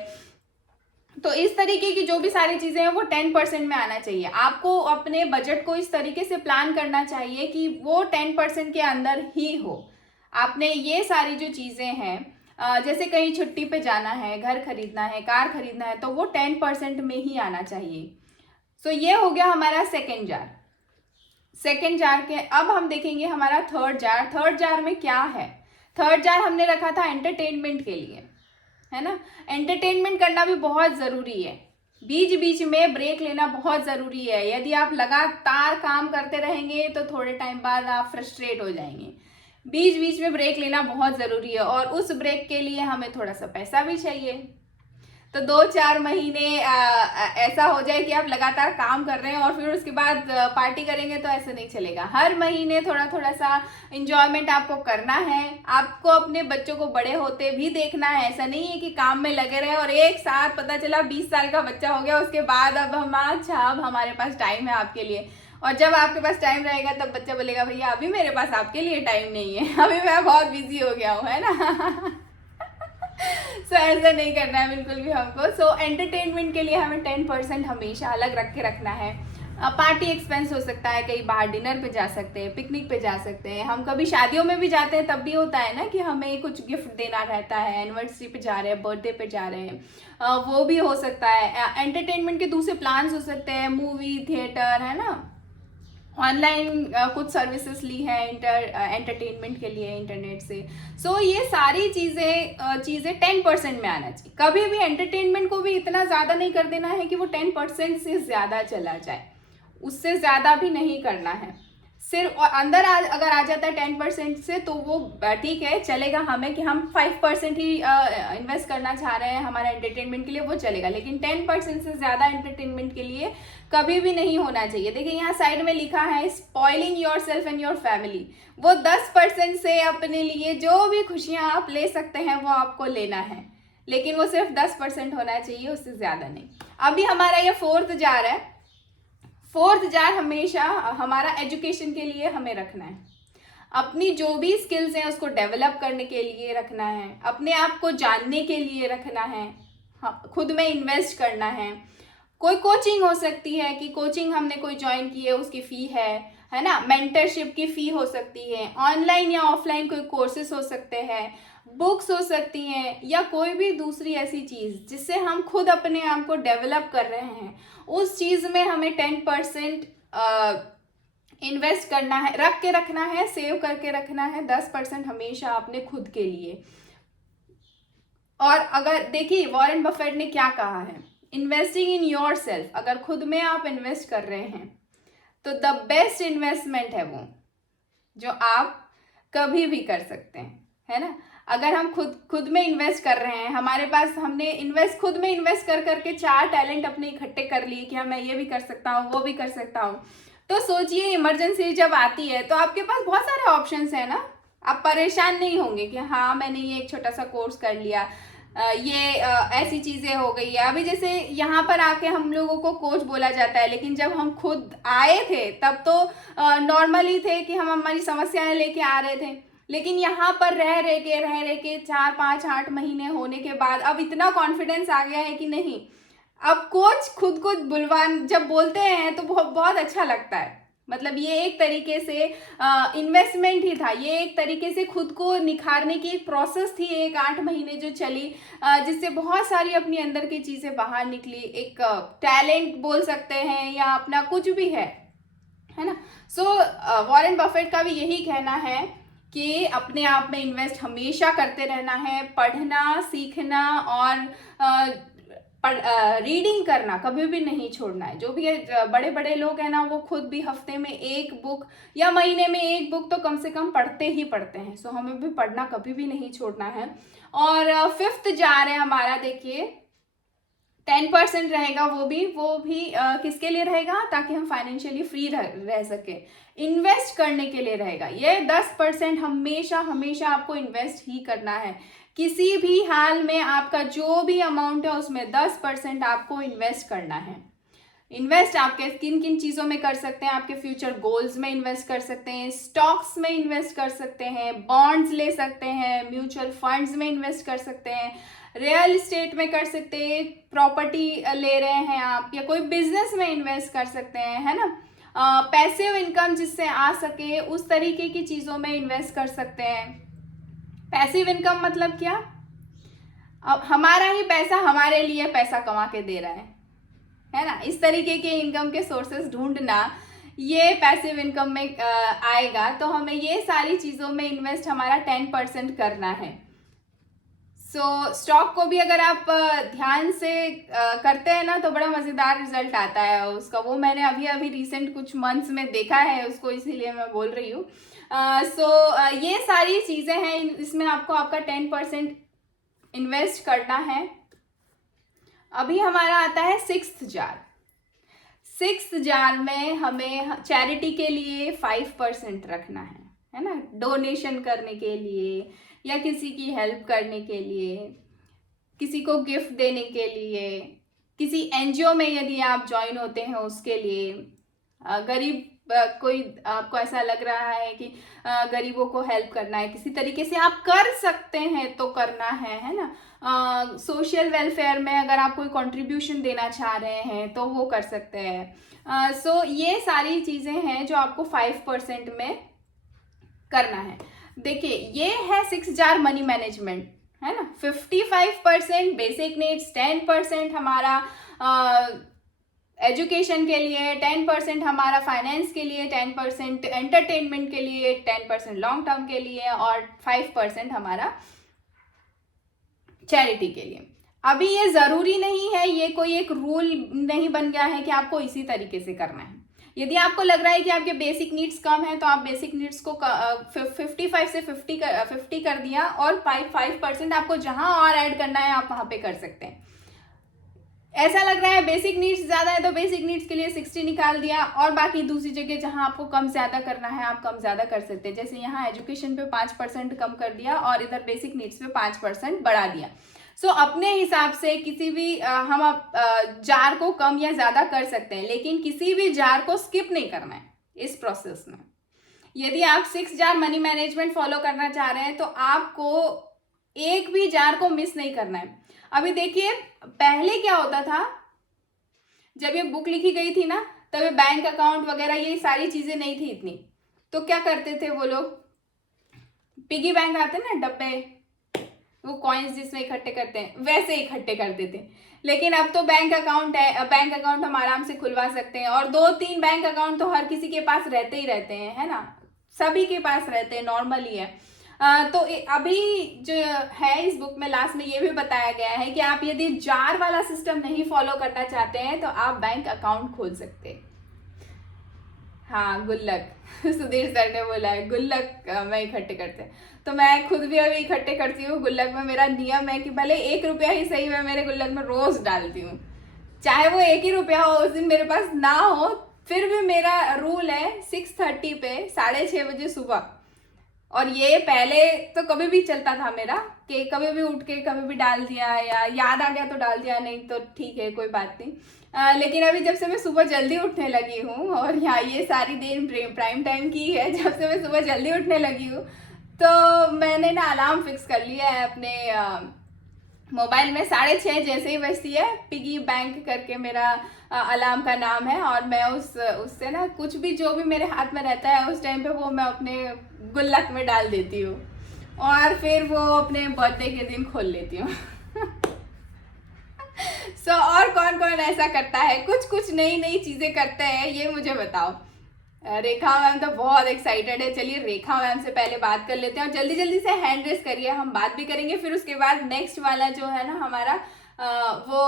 तो इस तरीके की जो भी सारी चीज़ें हैं वो 10% में आना चाहिए। आपको अपने बजट को इस तरीके से प्लान करना चाहिए कि वो 10% के अंदर ही हो। आपने ये सारी जो चीज़ें हैं, जैसे कहीं छुट्टी पे जाना है, घर खरीदना है, कार खरीदना है, तो वो 10% में ही आना चाहिए। सो ये हो गया हमारा सेकेंड जार। सेकेंड जार के अब हम देखेंगे हमारा थर्ड जार। थर्ड जार में क्या है? थर्ड जार हमने रखा था एंटरटेनमेंट के लिए, है ना। एंटरटेनमेंट करना भी बहुत ज़रूरी है, बीच बीच में ब्रेक लेना बहुत ज़रूरी है। यदि आप लगातार काम करते रहेंगे तो थोड़े टाइम बाद आप फ्रस्ट्रेट हो जाएंगे। बीच बीच में ब्रेक लेना बहुत ज़रूरी है, और उस ब्रेक के लिए हमें थोड़ा सा पैसा भी चाहिए। तो 2-4 महीने ऐसा हो जाए कि आप लगातार काम कर रहे हैं और फिर उसके बाद पार्टी करेंगे, तो ऐसा नहीं चलेगा। हर महीने थोड़ा थोड़ा सा इंजॉयमेंट आपको करना है। आपको अपने बच्चों को बड़े होते भी देखना है। ऐसा नहीं है कि काम में लगे रहे और एक साथ पता चला 20 साल का बच्चा हो गया, उसके बाद अब अब हमारे पास टाइम है आपके लिए। और जब आपके पास टाइम रहेगा तब बच्चा बोलेगा भैया अभी मेरे पास आपके लिए टाइम नहीं है, अभी मैं बहुत बिजी हो गया हूँ, है ना। सो ऐसा नहीं करना है बिल्कुल भी हमको। सो एंटरटेनमेंट के लिए हमें 10% हमेशा अलग रख के रखना है। पार्टी एक्सपेंस हो सकता है, कई बार डिनर पे जा सकते हैं, पिकनिक पे जा सकते हैं, हम कभी शादियों में भी जाते हैं, तब भी होता है ना कि हमें कुछ गिफ्ट देना रहता है, एनिवर्सरी पे जा रहे हैं, बर्थडे पे जा रहे हैं, वो भी हो सकता है। एंटरटेनमेंट के दूसरे प्लान्स हो सकते हैं, मूवी, थिएटर, है ना। ऑनलाइन कुछ सर्विसेज ली है एंटरटेनमेंट के लिए इंटरनेट से। सो ये सारी चीज़ें 10% में आना चाहिए। कभी भी एंटरटेनमेंट को भी इतना ज़्यादा नहीं कर देना है कि वो 10% से ज़्यादा चला जाए, उससे ज़्यादा भी नहीं करना है। सिर्फ अंदर अगर आ जाता है 10% से तो वो ठीक है, चलेगा हमें कि हम 5% ही इन्वेस्ट करना चाह रहे हैं हमारे एंटरटेनमेंट के लिए, वो चलेगा। लेकिन 10% से ज़्यादा एंटरटेनमेंट के लिए कभी भी नहीं होना चाहिए। देखिए यहाँ साइड में लिखा है spoiling your self and your family. वो 10% से अपने लिए जो भी खुशियाँ आप ले सकते हैं वो आपको लेना है, लेकिन वो सिर्फ 10% होना चाहिए, उससे ज़्यादा नहीं। अभी हमारा ये 4th जार है। 4th जार हमेशा हमारा एजुकेशन के लिए हमें रखना है। अपनी जो भी स्किल्स हैं उसको डेवलप करने के लिए रखना है, अपने आप को जानने के लिए रखना है, खुद में इन्वेस्ट करना है। कोई कोचिंग हो सकती है कि कोचिंग हमने कोई ज्वाइन की है, उसकी फ़ी है ना। मेंटरशिप की फ़ी हो सकती है, ऑनलाइन या ऑफलाइन कोई कोर्सेज हो सकते हैं, बुक्स हो सकती हैं, या कोई भी दूसरी ऐसी चीज़ जिससे हम खुद अपने आप को डेवलप कर रहे हैं, उस चीज़ में हमें 10% इन्वेस्ट करना है, रख के रखना है, सेव करके रखना है। 10% हमेशा अपने खुद के लिए। और अगर देखिए वॉरेन बफेट ने क्या कहा है, इन्वेस्टिंग इन योर सेल्फ। अगर खुद में आप इन्वेस्ट कर रहे हैं तो द बेस्ट इन्वेस्टमेंट है वो जो आप कभी भी कर सकते हैं, है ना। अगर हम खुद में इन्वेस्ट कर रहे हैं, हमारे पास हमने खुद में इन्वेस्ट कर करके 4 टैलेंट अपने इकट्ठे कर लिए कि हाँ मैं ये भी कर सकता हूँ, वो भी कर सकता हूँ, तो सोचिए इमरजेंसी जब आती है तो आपके पास बहुत सारे ऑप्शंस हैं ना। आप परेशान नहीं होंगे कि हाँ मैंने ये एक छोटा सा कोर्स कर लिया, ऐसी चीज़ें हो गई है। अभी जैसे यहाँ पर आके हम लोगों को कोच बोला जाता है, लेकिन जब हम खुद आए थे तब तो नॉर्मली थे कि हम हमारी समस्याएं लेके आ रहे थे। लेकिन यहाँ पर रह रह के 4, 5, 8 महीने होने के बाद अब इतना कॉन्फिडेंस आ गया है कि नहीं, अब कोच खुद को जब बोलते हैं तो बहुत अच्छा लगता है। मतलब ये एक तरीके से इन्वेस्टमेंट ही था, ये एक तरीके से खुद को निखारने की एक प्रोसेस थी, एक 8 महीने जो चली, जिससे बहुत सारी अपनी अंदर की चीज़ें बाहर निकली। एक टैलेंट बोल सकते हैं या अपना कुछ भी है ना। सो वॉरेन बफेट का भी यही कहना है कि अपने आप में इन्वेस्ट हमेशा करते रहना है, पढ़ना, सीखना और रीडिंग करना कभी भी नहीं छोड़ना है। जो भी बड़े बड़े लोग हैं ना, वो खुद भी हफ्ते में 1 बुक या महीने में 1 बुक तो कम से कम पढ़ते ही पढ़ते हैं। सो हमें भी पढ़ना कभी भी नहीं छोड़ना है। और 5th जार है हमारा, देखिए 10% रहेगा, वो भी किसके लिए रहेगा, ताकि हम फाइनेंशियली फ्री रह सके, इन्वेस्ट करने के लिए रहेगा। ये 10% हमेशा आपको इन्वेस्ट ही करना है। किसी भी हाल में आपका जो भी अमाउंट है उसमें 10% आपको इन्वेस्ट करना है। इन्वेस्ट आप किन किन चीज़ों में कर सकते हैं, आपके फ्यूचर गोल्स में इन्वेस्ट कर सकते हैं, स्टॉक्स में इन्वेस्ट कर सकते हैं, बॉन्ड्स ले सकते हैं, म्यूचुअल फंड्स में इन्वेस्ट कर सकते हैं, रियल इस्टेट में कर सकते हैं, प्रॉपर्टी ले रहे हैं आप, या कोई बिजनेस में इन्वेस्ट कर सकते हैं, है ना। पैसिव इनकम जिससे आ सके उस तरीके की चीज़ों में इन्वेस्ट कर सकते हैं। पैसिव इनकम मतलब क्या, अब हमारा ही पैसा हमारे लिए पैसा कमा के दे रहा है ना। इस तरीके के इनकम के सोर्सेस ढूंढना, ये पैसिव इनकम में आएगा। तो हमें ये सारी चीज़ों में इन्वेस्ट हमारा 10% करना है। सो स्टॉक को भी अगर आप ध्यान से करते हैं ना तो बड़ा मज़ेदार रिजल्ट आता है उसका। वो मैंने अभी रिसेंट कुछ मंथ्स में देखा है उसको, इसीलिए मैं बोल रही हूँ। ये सारी चीज़ें हैं, इसमें आपको आपका 10% इन्वेस्ट करना है। अभी हमारा आता है 6th जार। 6th जार में हमें चैरिटी के लिए 5% रखना है ना, डोनेशन करने के लिए या किसी की हेल्प करने के लिए, किसी को गिफ्ट देने के लिए, किसी एनजीओ में यदि आप ज्वाइन होते हैं उसके लिए, गरीब कोई आपको ऐसा लग रहा है कि गरीबों को हेल्प करना है, किसी तरीके से आप कर सकते हैं तो करना है ना। सोशल वेलफेयर में अगर आप कोई कंट्रीब्यूशन देना चाह रहे हैं तो वो कर सकते हैं। सो ये सारी चीज़ें हैं जो आपको 5% में करना है। देखिए ये है 6 जार मनी मैनेजमेंट, है ना। 55% बेसिक नीड्स, 10% हमारा एजुकेशन के लिए, 10% हमारा फाइनेंस के लिए, 10% एंटरटेनमेंट के लिए, 10% लॉन्ग टर्म के लिए और 5% हमारा चैरिटी के लिए। अभी ये ज़रूरी नहीं है, ये कोई एक रूल नहीं बन गया है कि आपको इसी तरीके से करना है। यदि आपको लग रहा है कि आपके बेसिक नीड्स कम है तो आप बेसिक नीड्स को 55 से 50 कर दिया और 5% आपको जहां और ऐड करना है आप वहां पे कर सकते हैं। ऐसा लग रहा है बेसिक नीड्स ज़्यादा है तो बेसिक नीड्स के लिए 60 निकाल दिया और बाकी दूसरी जगह जहां आपको कम ज़्यादा करना है आप कम ज़्यादा कर सकते हैं। जैसे यहाँ एजुकेशन पे 5% कम कर दिया और इधर बेसिक नीड्स पे 5% बढ़ा दिया। सो अपने हिसाब से किसी भी हम जार को कम या ज़्यादा कर सकते हैं, लेकिन किसी भी जार को स्किप नहीं करना है इस प्रोसेस में। यदि आप 6 जार मनी मैनेजमेंट फॉलो करना चाह रहे हैं तो आपको एक भी जार को मिस नहीं करना है। अभी देखिए पहले क्या होता था, जब ये बुक लिखी गई थी ना तब ये बैंक अकाउंट वगैरह ये सारी चीज़ें नहीं थी इतनी, तो क्या करते थे वो लोग, पिगी बैंक आते ना डब्बे, वो कॉइन्स जिसमें इकट्ठे करते हैं वैसे इकट्ठे करते थे। लेकिन अब तो बैंक अकाउंट है, बैंक अकाउंट हम आराम से खुलवा सकते हैं और 2-3 बैंक अकाउंट तो हर किसी के पास रहते ही रहते हैं, है ना, सभी के पास रहते हैं, नॉर्मली है। तो अभी जो है इस बुक में लास्ट में ये भी बताया गया है कि आप यदि जार वाला सिस्टम नहीं फॉलो करना चाहते हैं तो आप बैंक अकाउंट खोल सकते हैं। हाँ गुल्लक सुधीर सर ने बोला है गुल्लक मैं इकट्ठे करते हैं, तो मैं खुद भी अभी इकट्ठे करती हूँ गुल्लक में। मेरा नियम है कि भले 1 रुपया ही सही मैं मेरे गुल्लक में रोज डालती हूँ, चाहे वो 1 ही रुपया हो उस दिन मेरे पास ना हो, फिर भी मेरा रूल है 6:30 पे 6:30 बजे सुबह। और ये पहले तो कभी भी चलता था मेरा कि कभी भी उठ के कभी भी डाल दिया या याद आ गया तो डाल दिया, नहीं तो ठीक है कोई बात नहीं। लेकिन अभी जब से मैं सुबह जल्दी उठने लगी हूँ और यहाँ ये सारी देर प्राइम टाइम की है, जब से मैं सुबह जल्दी उठने लगी हूँ तो मैंने ना अलार्म फिक्स कर लिया है अपने मोबाइल में। 6:30 जैसे ही बजती है पिगी बैंक करके मेरा अलार्म का नाम है और मैं उससे ना कुछ भी जो भी मेरे हाथ में रहता है उस टाइम पे वो मैं अपने गुल्लक में डाल देती हूँ और फिर वो अपने बर्थडे के दिन खोल लेती हूँ। सो और कौन कौन ऐसा करता है, कुछ नई चीज़ें करते हैं, ये मुझे बताओ। रेखा मैम तो बहुत एक्साइटेड है। चलिए रेखा मैम से पहले बात कर लेते हैं और जल्दी से हैंड रेस करिए, हम बात भी करेंगे। फिर उसके बाद नेक्स्ट वाला जो है ना हमारा वो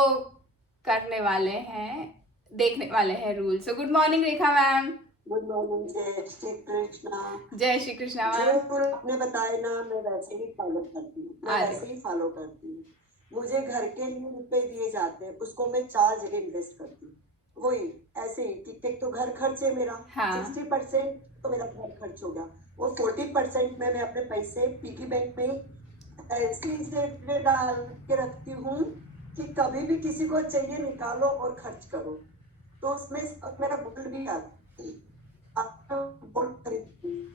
करने वाले हैं, देखने वाले हैं रूल। सो गुड मॉर्निंग रेखा मैम। गुड मॉर्निंग, जय श्री कृष्णा। जय श्री कृष्णा मैम। जो आपने बताया ना मैं वैसे ही फॉलो करती हूँ, मुझे घर के लिए रुपए दिए जाते हैं, उसको मैं 4 जगह इन्वेस्ट करती हूँ। वही ऐसे ही कि एक तो घर खर्च है मेरा, हाँ। 60% तो मेरा घर खर्च हो गया, वो 40% में मैं अपने पैसे पिगी बैंक में ऐसी से डाल के रखती हूँ कि कभी भी किसी को चाहिए निकालो और खर्च करो। तो उसमें मेरा गोल्ड भी आता, गोल्ड खरीदती हूँ।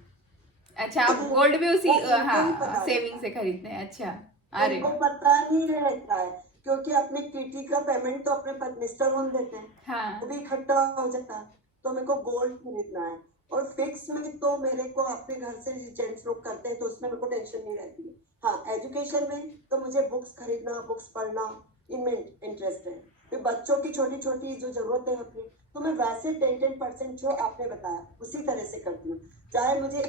अच्छा आप गोल्ड भी उसी हाँ सेविंग से खरीदते हैं। अच्छा अरे उनको पता नहीं रहता है क्योंकि अपने किटी का पेमेंट तो अपने मिस्टर होम देते हैं, हाँ वो भी इकट्ठा हो जाता है। तो मेरे को गोल्ड खरीदना है और फिक्स में तो मेरे को अपने घर से जेंट्स लोग करते हैं तो उसमें मेरे को टेंशन नहीं रहती है। हाँ एजुकेशन में तो मुझे बुक्स खरीदना, बुक्स पढ़ना इनमें इंटरेस्ट है। फिर बच्चों की छोटी जो जरूरत है अपनी, तो मैं वैसे 10% जो आपने बताया उसी तरह से करती हूँ। चाहे मुझे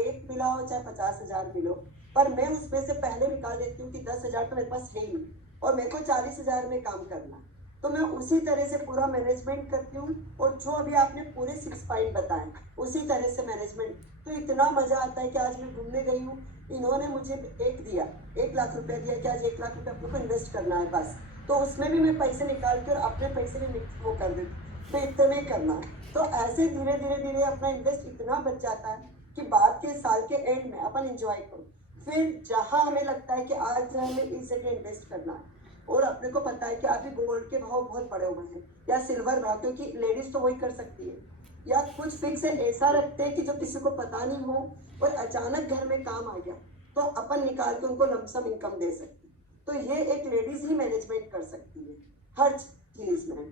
1 मिला हो चाहे 50,000 मिलो, पर मैं उसमें से पहले निकाल देती हूँ कि 10,000 तो मेरे पास है ही और मेरे को 40,000 में काम करना, तो मैं उसी तरह से पूरा मैनेजमेंट करती हूँ। और जो अभी आपने पूरे 6 पॉइंट बताए उसी तरह से मैनेजमेंट, तो इतना मजा आता है कि आज मैं घूमने गई हूँ, इन्होंने मुझे 1 लाख रुपया दिया कि आज 1 लाख रुपया आपको इन्वेस्ट करना है बस, तो उसमें भी मैं पैसे निकाल के और अपने पैसे भी वो कर देती, तो इतने करना है। तो ऐसे धीरे धीरे धीरे अपना इन्वेस्ट इतना बच जाता है कि बाद के साल के एंड में अपन एंजॉय करो। फिर जहां हमें लगता है कि आज हमें इस जगह इन्वेस्ट करना है और अपने को पता है कि अभी गोल्ड के भाव बहुत बढ़े हुए हैं या सिल्वर भाव, क्योंकि लेडीज तो वही कर सकती है, या कुछ फिक्स ऐसा रखते हैं कि जो किसी को पता नहीं हो और अचानक घर में काम आ गया तो अपन निकाल के उनको लमसम इनकम दे सकते हैं। तो ये एक लेडीज ही मैनेजमेंट कर सकती है हर चीज में,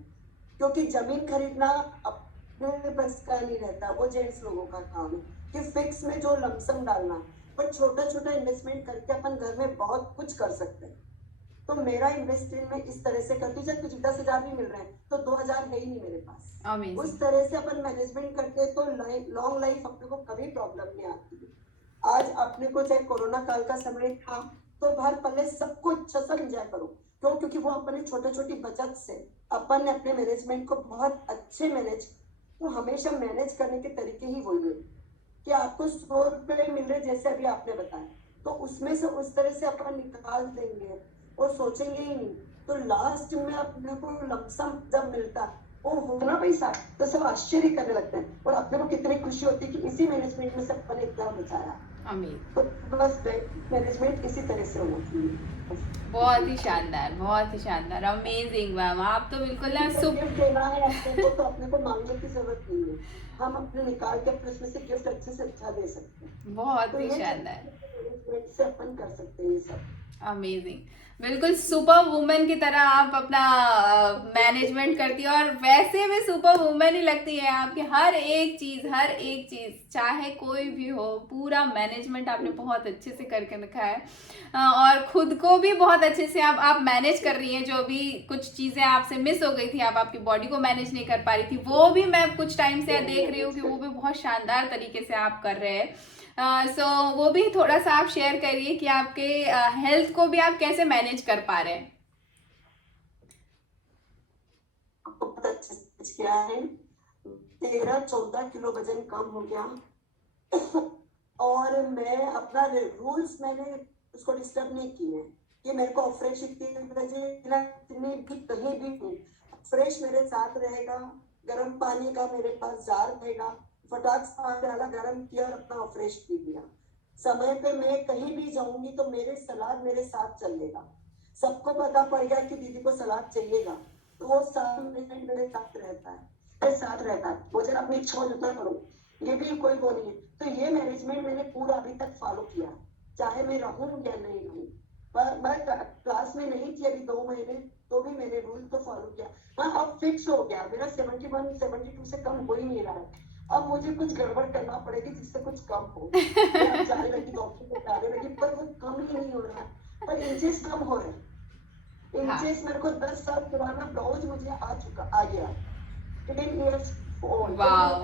क्योंकि जमीन खरीदना अपने बस का नहीं रहता, वो जेंट्स लोगों का काम है कि फिक्स में जो लमसम डालना, पर छोटा छोटा इन्वेस्टमेंट करके अपन घर में बहुत कुछ कर सकते हैं। तो मेरा इन्वेस्टमेंट में इस तरह से करती हूँ, जब कुछ 10,000 भी मिल रहे हैं तो 2,000 है ही नहीं मेरे पास। Amazing. उस तरह से अपन मैनेजमेंट करते हैं तो लॉन्ग लाइफ अपने को कभी प्रॉब्लम नहीं आती है। आज अपने को चाहे कोरोना काल का समय था तो भर पल्ले सबको अच्छा सा एंजॉय करो, क्यों? क्योंकि वो अपने छोटे छोटी बचत से अपन ने अपने मैनेजमेंट को बहुत अच्छे मैनेज, तो हमेशा मैनेज करने के तरीके ही वही है कि आपको 100 रुपए मिल रहे जैसे अभी आपने बताया, तो उसमें से उस तरह से अपन निकाल देंगे और सोचेंगे ही नहीं, तो लास्ट में अपने को लमसम जब मिलता वो होना पैसा तो सब आश्चर्य करने लगते हैं और अपने को कितनी खुशी होती है कि इसी मैनेजमेंट में से अपन ने इतना बचाया। अमेजिंग, तो बस मैनेजमेंट इसी तरह से होना चाहिए। बहुत ही शानदार, बहुत ही शानदार, अमेजिंग मैम। आप तो बिल्कुल ना गिफ्ट देना है अपने को तो अपने को मांगने की जरूरत नहीं है, हम अपने निकाल के अपने उसमें से गिफ्ट अच्छे से अच्छा दे सकते हैं। बहुत तो ही ये शानदार, मैनेजमेंट से अपन कर सकते हैं ये सब। अमेजिंग। बिल्कुल सुपर वुमेन की तरह आप अपना मैनेजमेंट करती है और वैसे भी सुपर वुमेन ही लगती है आपकी। हर एक चीज़ चाहे कोई भी हो, पूरा मैनेजमेंट आपने बहुत अच्छे से करके रखा है और खुद को भी बहुत अच्छे से आप मैनेज कर रही हैं। जो भी कुछ चीज़ें आपसे मिस हो गई थी, आप आपकी बॉडी को मैनेज नहीं कर पा रही थी, वो भी मैं कुछ टाइम से देख रही हूँ कि वो भी बहुत शानदार तरीके से आप कर रहे हैं। सो वो भी थोड़ा सा आप शेयर करिए कि आपके हेल्थ को भी आप कैसे मैनेज कर पा रहे हैं। बहुत अच्छे से किया है, 13-14 किलो वजन कम हो गया और मैं अपना रूल्स मैंने उसको डिस्टर्ब नहीं किए कि मेरे को फ्रेश इतनी बजे इतनी भी कहीं भी नहीं, फ्रेश मेरे साथ रहेगा, गर्म पानी का मेरे पास जार रहेगा, फटाक से डाला गर्म किया और अपना फ्रेश पी लिया। समय पे मैं कहीं भी जाऊंगी तो मेरे सलाद मेरे साथ चलेगा, सबको पता पड़ गया कि दीदी को सलाद चाहिएगा तो वो साथ मेरे साथ रहता है, मेरे साथ रहता है। वो जरा अपनी इच्छा जितना करो, ये भी कोई वो नहीं है। तो ये मैनेजमेंट मैंने पूरा अभी तक फॉलो किया, चाहे मैं रहूं या नहीं रहूं। पर मैं क्लास में नहीं थी अभी 2 महीने, तो भी मैंने रूल तो फॉलो किया। हाँ, अब फिक्स हो गया मेरा 71-72 से कम हो ही नहीं रहा है। अब मुझे कुछ गड़बड़ करना पड़ेगी जिससे कुछ कम हो। मैं जाने लगी डॉक्टर को जाने लगी, पर वो कम ही नहीं हो रहा, पर इंचेस कम हो रहे। इंचेस मेरे को 10 साल पुराना ब्लाउज मुझे आ गया 10 years old। वाओ,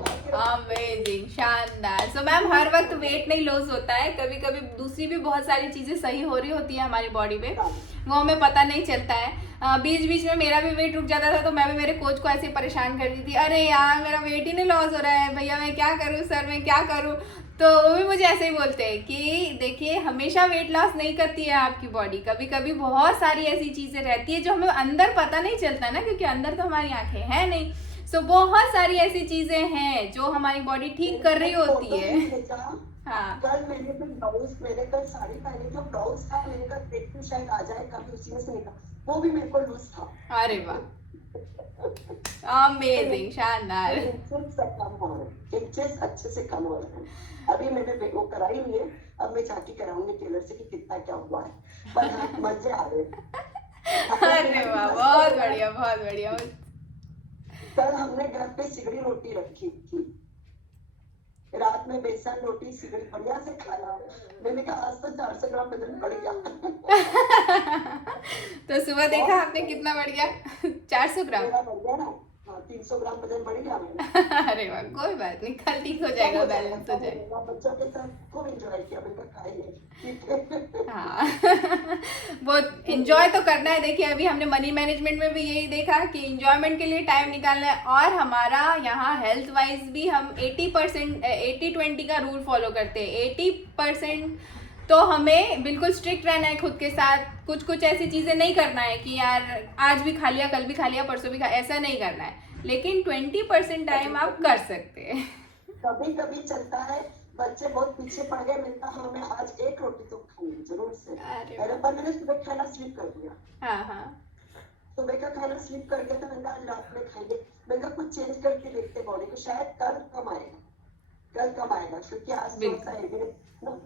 अमेजिंग, शानदार। सो मैम, हर वक्त वेट नहीं लॉस होता है, कभी कभी दूसरी भी बहुत सारी चीजें सही हो रही होती है हमारी बॉडी में, वो हमें पता नहीं चलता है। बीच बीच में मेरा भी वेट रुक जाता था तो मैं भी मेरे कोच को ऐसे परेशान करती थी, अरे यार मेरा वेट ही नहीं लॉस हो रहा है, भैया मैं क्या करूँ, सर मैं क्या करूँ। तो वो भी मुझे ऐसे ही बोलते हैं कि देखिए हमेशा वेट लॉस नहीं करती है आपकी बॉडी, कभी कभी बहुत सारी ऐसी चीज़ें रहती है जो हमें अंदर पता नहीं चलता ना, क्योंकि अंदर तो हमारी आंखें हैं नहीं। सो बहुत सारी ऐसी चीज़ें हैं जो हमारी बॉडी ठीक कर रही होती है। हाँ, कल मैंने तो ब्लाउज, मैंने कल साड़ी पहनी जो ब्लाउज था, मैंने कहा देखती शायद आ जाए कभी, उसी में से निकला, वो भी मेरे को लूज था। अरे वाह, अमेजिंग, शानदार। इंचेस अच्छे से कम हो रहे हैं। अभी मैंने वो कराई नहीं है, अब मैं जाके कराऊंगी टेलर से कि कितना क्या हुआ है, पर हाँ, मजे आ रहे हैं। अरे वाह, बहुत बढ़िया, बहुत बढ़िया। कल हमने घर पे सिगड़ी रोटी रखी थी, रात में बेसन रोटी सिगड़ी बढ़िया से खाया। मैंने कहा आज तो 400 ग्राम वजन बढ़ गया। तो सुबह देखा आपने कितना बढ़ गया? 400 ग्राम मेरा बढ़ गया ना, हाँ 300 ग्राम वजन बढ़ गया मेरा। अरे वाह, कोई बात नहीं, कल ठीक हो जाएगा, बैलेंस हो जाएगा। बच्चों के साथ खूब एंजॉय किया, मैंने कहा खाइए, ठीक है। हाँ वो एंजॉय तो करना है। देखिए अभी हमने मनी मैनेजमेंट में भी यही देखा कि एंजॉयमेंट के लिए टाइम निकालना है, और हमारा यहाँ हेल्थ वाइज भी हम 80% 80-20 का रूल फॉलो करते हैं। 80% तो हमें बिल्कुल स्ट्रिक्ट रहना है खुद के साथ, कुछ कुछ ऐसी चीज़ें नहीं करना है कि यार आज भी खा लिया, कल भी खा लिया, परसों भी खा, ऐसा नहीं करना है। लेकिन 20% टाइम आप कर सकते हैं। कभी कभी चलता है, बच्चे बहुत पीछे पड़ गए, मैंने कहा हाँ मैं आज एक रोटी तो खाऊंगी जरूर से। अरे पहले पर मैंने सुबह खाना स्लिप कर दिया, हाँ हाँ सुबह का खाना स्लिप कर दिया, तो मैंने कहा आज रात में खाएंगे। मैंने कहा कुछ चेंज करके देखते बॉडी को, शायद कल कम आएगा, कल कम आएगा, क्योंकि आज थोड़ा सा हेवी ना,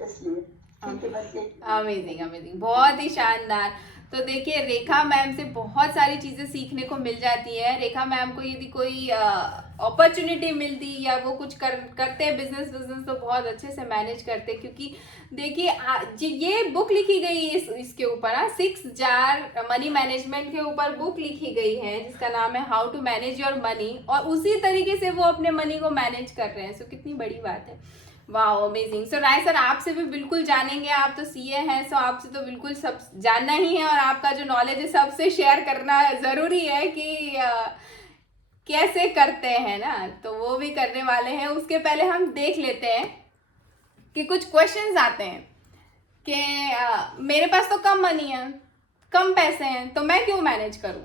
इसलिए ठीक है बस ये। अमेजिंग अमेजिंग, बहुत ही शानदार। तो देखिए रेखा मैम से बहुत सारी चीज़ें सीखने को मिल जाती है। रेखा मैम को यदि कोई अपॉर्चुनिटी मिलती या वो कुछ करते हैं बिजनेस तो बहुत अच्छे से मैनेज करते हैं, क्योंकि देखिए ये बुक लिखी गई है इसके ऊपर 6 जार मनी मैनेजमेंट के ऊपर बुक लिखी गई है जिसका नाम है how to manage your money, और उसी तरीके से वो अपने मनी को मैनेज कर रहे हैं। सो कितनी बड़ी बात है, वाह अमेजिंग। सो राय सर आपसे भी बिल्कुल जानेंगे, आप तो सीए हैं, सो आपसे तो बिल्कुल सब जानना ही है, और आपका जो नॉलेज है सबसे शेयर करना ज़रूरी है कि कैसे करते हैं ना, तो वो भी करने वाले हैं। उसके पहले हम देख लेते हैं कि कुछ क्वेश्चंस आते हैं कि मेरे पास तो कम मनी है, कम पैसे हैं, तो मैं क्यों मैनेज करूं?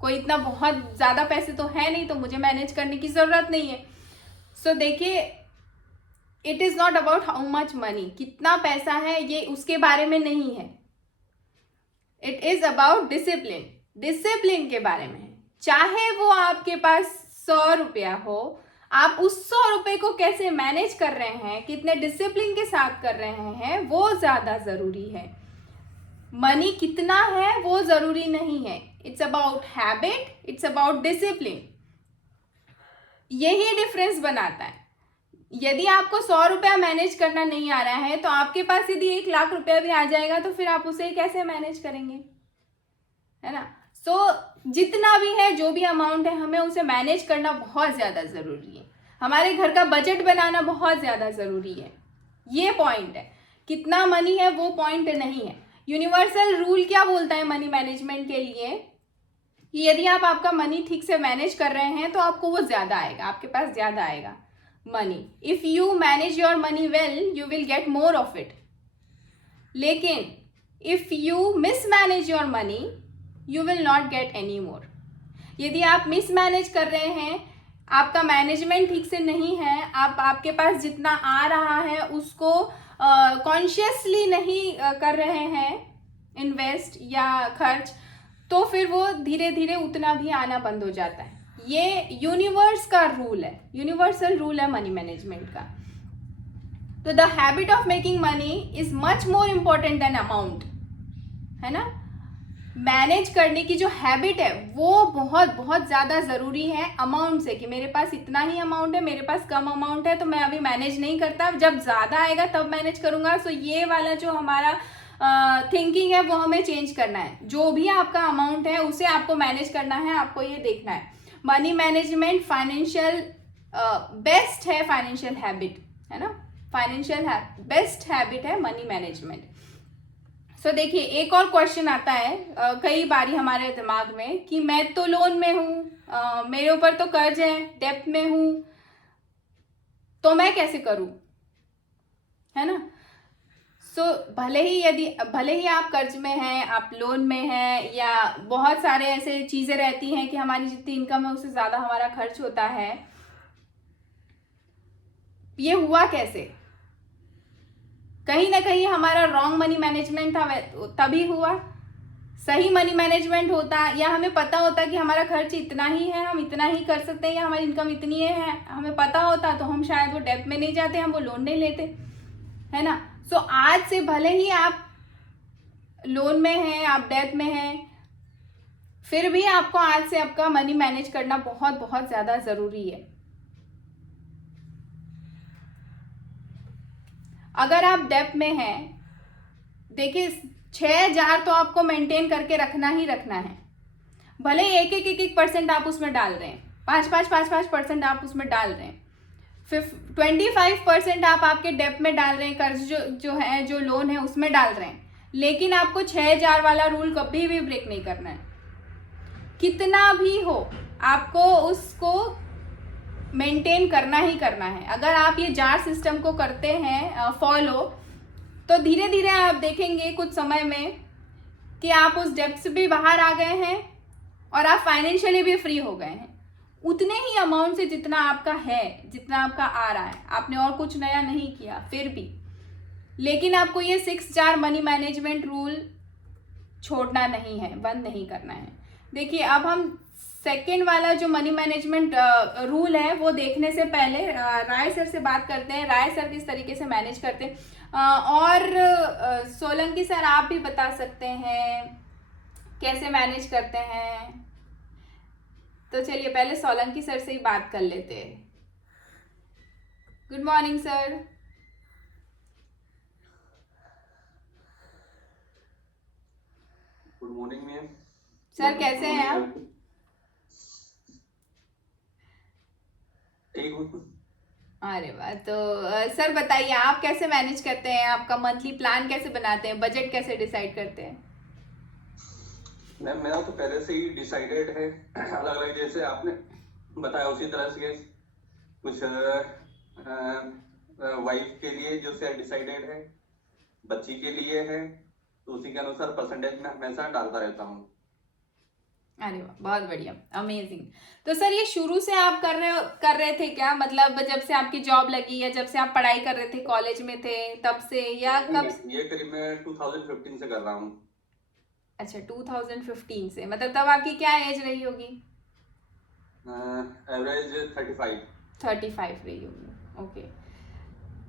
कोई इतना बहुत ज़्यादा पैसे तो है नहीं, तो मुझे मैनेज करने की ज़रूरत नहीं है। सो देखिए, it is not about how much money, कितना पैसा है ये उसके बारे में नहीं है। It is about discipline, discipline के बारे में है। चाहे वो आपके पास 100 रुपया हो, आप उस 100 रुपये को कैसे मैनेज कर रहे हैं, कितने डिसिप्लिन के साथ कर रहे हैं, वो ज़्यादा ज़रूरी है। मनी कितना है वो ज़रूरी नहीं है। It's about habit, it's about discipline. यही डिफरेंस बनाता है। यदि आपको 100 रुपया मैनेज करना नहीं आ रहा है, तो आपके पास यदि 1 लाख रुपया भी आ जाएगा तो फिर आप उसे कैसे मैनेज करेंगे, है ना। सो जितना भी है, जो भी अमाउंट है, हमें उसे मैनेज करना बहुत ज़्यादा ज़रूरी है। हमारे घर का बजट बनाना बहुत ज़्यादा ज़रूरी है। ये पॉइंट है, कितना मनी है वो पॉइंट नहीं है। यूनिवर्सल रूल क्या बोलता है मनी मैनेजमेंट के लिए, कि यदि आप आपका मनी ठीक से मैनेज कर रहे हैं तो आपको वो ज़्यादा आएगा, आपके पास ज़्यादा आएगा money. If you manage your money well, you will get more of it. लेकिन if you mismanage your money, you will not get any more. यदि आप मिसमैनेज कर रहे हैं, आपका मैनेजमेंट ठीक से नहीं है, आपके पास जितना आ रहा है उसको कॉन्शियसली नहीं कर रहे हैं इन्वेस्ट या खर्च, तो फिर वो धीरे धीरे उतना भी आना बंद हो जाता है। ये यूनिवर्स का रूल है, यूनिवर्सल रूल है मनी मैनेजमेंट का। तो the habit of making money is much more important then amount, है ना। मैनेज करने की जो हैबिट है वो बहुत बहुत ज़्यादा ज़रूरी है अमाउंट से, कि मेरे पास इतना ही अमाउंट है, मेरे पास कम अमाउंट है तो मैं अभी मैनेज नहीं करता, जब ज़्यादा आएगा तब मैनेज करूँगा। सो ये वाला जो हमारा थिंकिंग है वो हमें चेंज करना है। जो भी आपका अमाउंट है उसे आपको मैनेज करना है, आपको ये देखना है। मनी मैनेजमेंट फाइनेंशियल बेस्ट है, फाइनेंशियल हैबिट है ना, फाइनेंशियल बेस्ट हैबिट है मनी मैनेजमेंट। सो देखिए, एक और क्वेश्चन आता है कई बारी हमारे दिमाग में कि मैं तो लोन में हूँ, मेरे ऊपर तो कर्ज है, डेप्ट में हूँ, तो मैं कैसे करूँ, है ना। सो भले ही आप कर्ज में हैं, आप लोन में हैं, या बहुत सारे ऐसे चीज़ें रहती हैं कि हमारी जितनी इनकम है उससे ज़्यादा हमारा खर्च होता है, ये हुआ कैसे? कहीं ना कहीं हमारा रॉन्ग मनी मैनेजमेंट था, तभी हुआ। सही मनी मैनेजमेंट होता, या हमें पता होता कि हमारा खर्च इतना ही है, हम इतना ही कर सकते हैं, या हमारी इनकम इतनी है, हमें पता होता तो हम शायद वो डेब्ट में नहीं जाते, हम वो लोन नहीं लेते, है ना। सो आज से भले ही आप लोन में हैं, आप डेब्ट में हैं, फिर भी आपको आज से आपका मनी मैनेज करना बहुत बहुत ज़्यादा ज़रूरी है। अगर आप डेब्ट में हैं, देखिए 6,000 तो आपको मेंटेन करके रखना ही रखना है। भले 1% आप उसमें डाल रहे हैं, 5% आप उसमें डाल रहे हैं, 25% आप आपके डेब्ट में डाल रहे हैं, कर्ज जो है, जो लोन है उसमें डाल रहे हैं, लेकिन आपको 6,000 वाला रूल कभी भी ब्रेक नहीं करना है। कितना भी हो आपको उसको मेंटेन करना ही करना है। अगर आप ये जार सिस्टम को करते हैं फॉलो, तो धीरे धीरे आप देखेंगे कुछ समय में कि आप उस डेब्ट से भी बाहर आ गए हैं और आप फाइनेंशियली भी फ्री हो गए हैं, उतने ही अमाउंट से जितना आपका है, जितना आपका आ रहा है। आपने और कुछ नया नहीं किया फिर भी, लेकिन आपको ये 6 जार मनी मैनेजमेंट रूल छोड़ना नहीं है, बंद नहीं करना है। देखिए अब हम सेकेंड वाला जो मनी मैनेजमेंट रूल है वो देखने से पहले राय सर से बात करते हैं, राय सर किस तरीके से मैनेज करते हैं। और सोलंकी सर आप भी बता सकते हैं कैसे मैनेज करते हैं। तो चलिए पहले सोलंकी सर से ही बात कर लेते हैं। Good morning sir. Good morning ma'am. Sir कैसे हैं आप? ठीक हूँ। अरे वाह। तो सर बताइए आप कैसे मैनेज करते हैं, आपका मंथली प्लान कैसे बनाते हैं, बजट कैसे डिसाइड करते हैं? मैम मेरा तो पहले से ही डिसाइडेड है, अलग अलग जैसे आपने बताया उसी तरह से कुछ वाइफ के लिए जो से डिसाइडेड है, बच्ची के लिए है, तो उसी के अनुसार परसेंटेज में हमेशा डालता रहता हूँ। अरे वाह बहुत बढ़िया, अमेजिंग। तो सर ये शुरू से आप कर रहे थे क्या, मतलब जब से आपकी जॉब लगी या जब से आप पढ़ाई कर रहे थे, कॉलेज में थे तब से, या कब? ये करीब मैं 2015 से कर रहा हूँ। अच्छा 2015 से, मतलब तब आपकी क्या एज रही होगी? एवरेज 35 रही होगी। ओके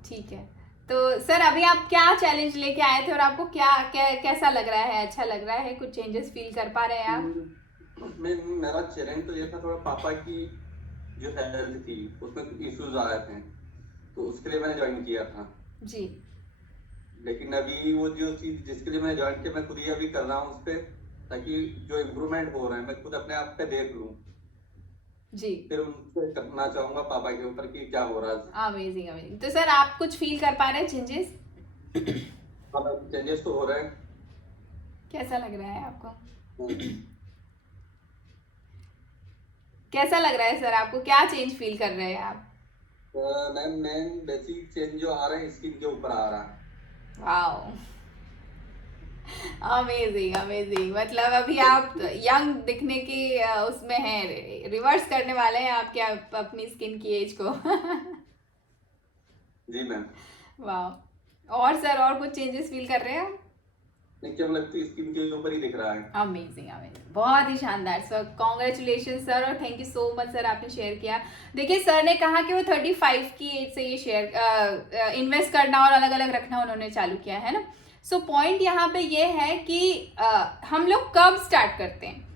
ठीक है। तो सर अभी आप क्या चैलेंज लेके आए थे और आपको कैसा लग रहा है, अच्छा लग रहा है, कुछ चेंजेस फील कर पा रहे हैं आप? मेरा चैलेंज तो ये था, थोड़ा पापा की जो हेल्थ थी उसमें इश्यूज आ रहे थे, तो उसके लिए मैंने ज्वाइन किया था जी। लेकिन अभी वो जो चीज जिसके लिए मैं ज्वाइन किया मैं खुद ही अभी कर रहा हूँ उस पर, ताकि जो इम्प्रूवमेंट हो रहा है मैं खुद अपने आप पे देख लूँ जी। फिर उनसे करना चाहूंगा पापा के ऊपर कि क्या हो रहा है। Amazing amazing. तो सर आप कुछ फील कर पा रहे हैं चेंजेस? चेंजेस तो हो रहे हैं। कैसा लग रहा है आपको? कैसा लग रहा है सर आपको, क्या चेंज फील कर रहे हैं आप? मैम बेसिक चेंज जो आ रहा है स्किन के ऊपर आ रहा है। Wow amazing amazing. मतलब अभी आप यंग दिखने की उसमें हैं, रिवर्स करने वाले हैं आपके अपनी स्किन की एज को। जी मैम। वाह। और सर और कुछ चेंजेस फील कर रहे हैं आप? नहीं क्या लगता है स्किन के ऊपर ही दिख रहा है। अमेजिंग अमेजिंग, बहुत ही शानदार सर, कॉन्ग्रेचुलेशन सर और thank you so much sir आपने शेयर किया। देखिए सर ने कहा कि वो 35 की एज से ये शेयर इन्वेस्ट करना और अलग अलग रखना उन्होंने चालू किया है ना। सो पॉइंट यहाँ पे ये है कि हम लोग कब स्टार्ट करते हैं।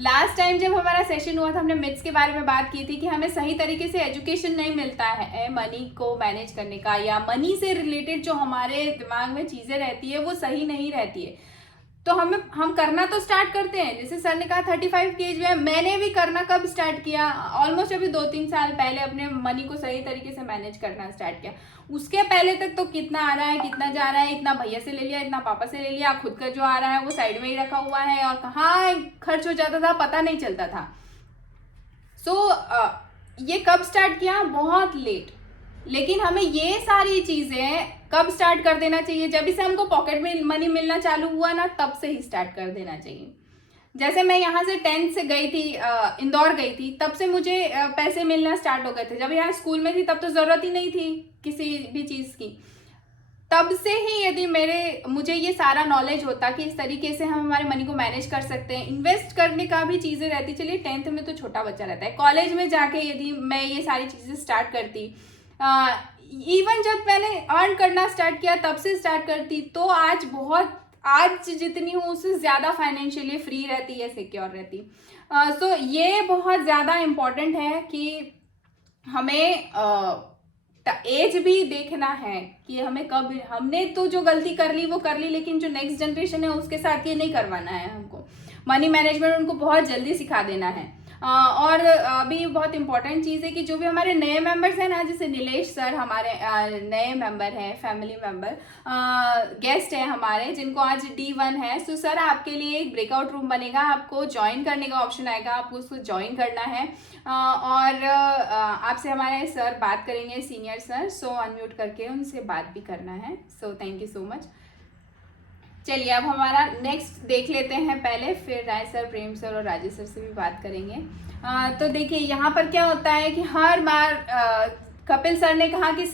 लास्ट टाइम जब हमारा सेशन हुआ था हमने मिथ्स के बारे में बात की थी कि हमें सही तरीके से एजुकेशन नहीं मिलता है मनी को मैनेज करने का, या मनी से रिलेटेड जो हमारे दिमाग में चीज़ें रहती है वो सही नहीं रहती है। तो हम करना तो स्टार्ट करते हैं, जैसे सर ने कहा 35 की एज में, मैंने भी करना कब स्टार्ट किया, ऑलमोस्ट अभी 2-3 साल पहले अपने मनी को सही तरीके से मैनेज करना स्टार्ट किया। उसके पहले तक तो कितना आ रहा है, कितना जा रहा है, इतना भैया से ले लिया, इतना पापा से ले लिया, खुद का जो आ रहा है वो साइड में ही रखा हुआ है और कहाँ खर्च हो जाता था पता नहीं चलता था। ये कब स्टार्ट किया, बहुत लेट। लेकिन हमें ये सारी चीज़ें कब स्टार्ट कर देना चाहिए, जब इसे हमको पॉकेट में मनी मिलना चालू हुआ ना तब से ही स्टार्ट कर देना चाहिए। जैसे मैं यहाँ से 10th से गई थी, इंदौर गई थी, तब से मुझे पैसे मिलना स्टार्ट हो गए थे। जब यहाँ स्कूल में थी तब तो ज़रूरत ही नहीं थी किसी भी चीज़ की। तब से ही यदि मुझे ये सारा नॉलेज होता कि इस तरीके से हम हमारे मनी को मैनेज कर सकते हैं, इन्वेस्ट करने का भी चीज़ें रहती। चलिए 10th में तो छोटा बच्चा रहता है, कॉलेज में जाके यदि मैं ये सारी चीज़ें स्टार्ट करती, इवन जब मैंने अर्न करना स्टार्ट किया तब से स्टार्ट करती, तो आज जितनी हूँ उससे ज़्यादा फाइनेंशियली फ्री रहती है, सिक्योर रहती। सो ये बहुत ज़्यादा इम्पॉर्टेंट है कि हमें एज भी देखना है कि हमें कब, हमने तो जो गलती कर ली वो कर ली, लेकिन जो नेक्स्ट जनरेशन है उसके साथ ये नहीं करवाना है हमको। मनी मैनेजमेंट उनको बहुत जल्दी सिखा देना है। और अभी बहुत इंपॉर्टेंट चीज़ है कि जो भी हमारे नए मेंबर्स हैं ना, जैसे नीलेश सर हमारे नए मेंबर हैं, फैमिली मेंबर गेस्ट हैं हमारे, जिनको आज D1 है। सो सर आपके लिए एक ब्रेकआउट रूम बनेगा, आपको ज्वाइन करने का ऑप्शन आएगा, आपको उसको ज्वाइन करना है और आपसे हमारे सर बात करेंगे, सीनियर सर। सो अनम्यूट करके उनसे बात भी करना है। So thank you so much. चलिए अब हमारा नेक्स्ट देख लेते हैं पहले, फिर राय सर, प्रेम सर और राजेश सर से भी बात करेंगे। तो देखिए यहाँ पर क्या होता है कि हर बार कपिल सर ने कहा कि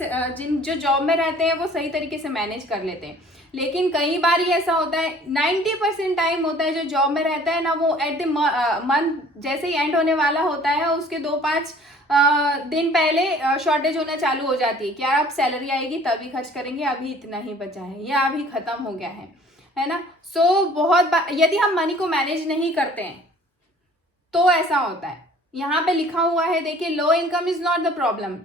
जो जॉब में रहते हैं वो सही तरीके से मैनेज कर लेते हैं, लेकिन कई बार ही ऐसा होता है, 90% टाइम होता है जो जॉब में रहता है ना, वो एट द मंथ जैसे ही एंड होने वाला होता है उसके 2-5 दिन पहले शॉर्टेज होना चालू हो जाती है कि यार अब सैलरी आएगी तभी खर्च करेंगे, अभी इतना ही बचा है या अभी खत्म हो गया है ना। सो बहुत यदि हम मनी को मैनेज नहीं करते हैं तो ऐसा होता है। यहाँ पे लिखा हुआ है देखिए, low income is not the problem.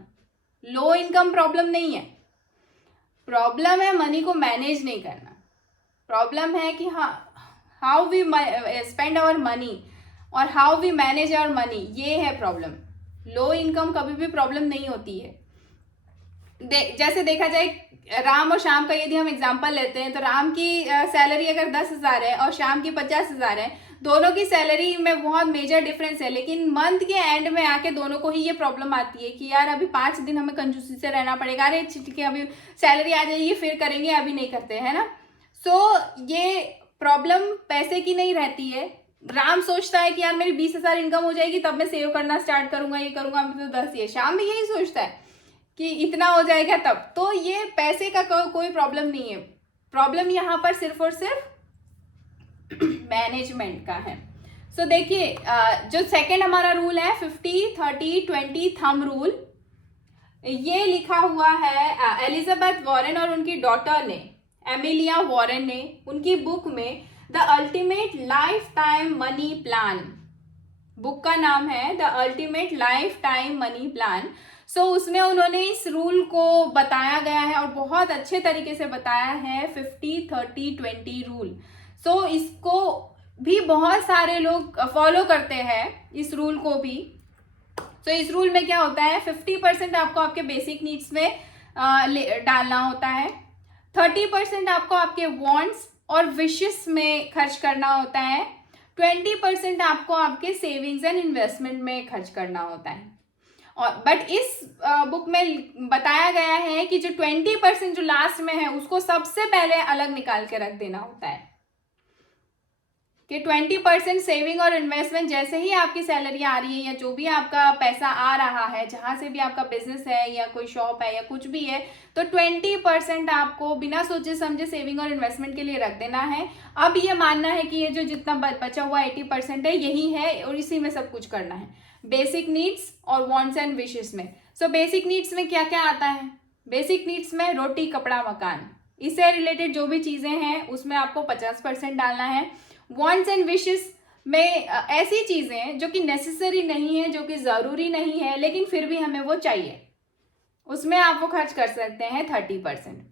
Low income problem नहीं है, प्रॉब्लम है मनी को मैनेज नहीं करना। प्रॉब्लम है कि हाँ, how we spend our money और how we manage our money, ये है प्रॉब्लम। लो इनकम कभी भी प्रॉब्लम नहीं होती है। जैसे देखा जाए राम और श्याम का यदि हम एग्जांपल लेते हैं तो राम की सैलरी अगर 10,000 है और श्याम की 50,000 है, दोनों की सैलरी में बहुत मेजर डिफरेंस है, लेकिन मंथ के एंड में आके दोनों को ही ये प्रॉब्लम आती है कि यार अभी 5 दिन हमें कंजूसी से रहना पड़ेगा, अरे ठीक है अभी सैलरी आ जाएगी फिर करेंगे, अभी नहीं करते, है ना। सो ये प्रॉब्लम पैसे की नहीं रहती है। राम सोचता है कि यार मेरी 20,000 इनकम हो जाएगी तब मैं सेव करना स्टार्ट करूंगा, ये करूंगा, अभी तो 10 ही है। श्याम भी यही सोचता है कि इतना हो जाएगा तब। तो ये पैसे का कोई प्रॉब्लम नहीं है, प्रॉब्लम यहाँ पर सिर्फ और सिर्फ मैनेजमेंट का है। सो देखिए जो सेकंड हमारा रूल है 50-30-20 थंब रूल, ये लिखा हुआ है एलिजाबेथ वॉरेन और उनकी डॉटर ने, एमिलिया वॉरेन ने, उनकी बुक में the ultimate lifetime money plan, book का नाम है the ultimate lifetime money plan. So उसमें उन्होंने इस रूल को बताया गया है और बहुत अच्छे तरीके से बताया है, 50-30-20 रूल। सो इसको भी बहुत सारे लोग फॉलो करते हैं, इस रूल को भी। सो इस रूल में क्या होता है, 50% आपको आपके बेसिक नीड्स में डालना होता है, 30% आपको आपके वांट्स और विशेस में खर्च करना होता है, 20% आपको आपके सेविंग्स एंड इन्वेस्टमेंट में खर्च करना होता है। और बट इस बुक में बताया गया है कि जो 20% जो लास्ट में है उसको सबसे पहले अलग निकाल के रख देना होता है कि 20% सेविंग और इन्वेस्टमेंट, जैसे ही आपकी सैलरी आ रही है या जो भी आपका पैसा आ रहा है, जहां से भी आपका बिजनेस है या कोई शॉप है या कुछ भी है, तो 20% आपको बिना सोचे समझे सेविंग और इन्वेस्टमेंट के लिए रख देना है। अब ये मानना है कि ये जो जितना बचा हुआ 80% है यही है और इसी में सब कुछ करना है, बेसिक नीड्स और वांट्स एंड विशेस में। सो बेसिक नीड्स में क्या क्या आता है, बेसिक नीड्स में रोटी कपड़ा मकान, इससे रिलेटेड जो भी चीजें हैं उसमें आपको 50% डालना है। वांट्स एंड विशेस में ऐसी चीजें जो कि नेसेसरी नहीं है, जो कि जरूरी नहीं है, लेकिन फिर भी हमें वो चाहिए, उसमें आप वो खर्च कर सकते हैं 30%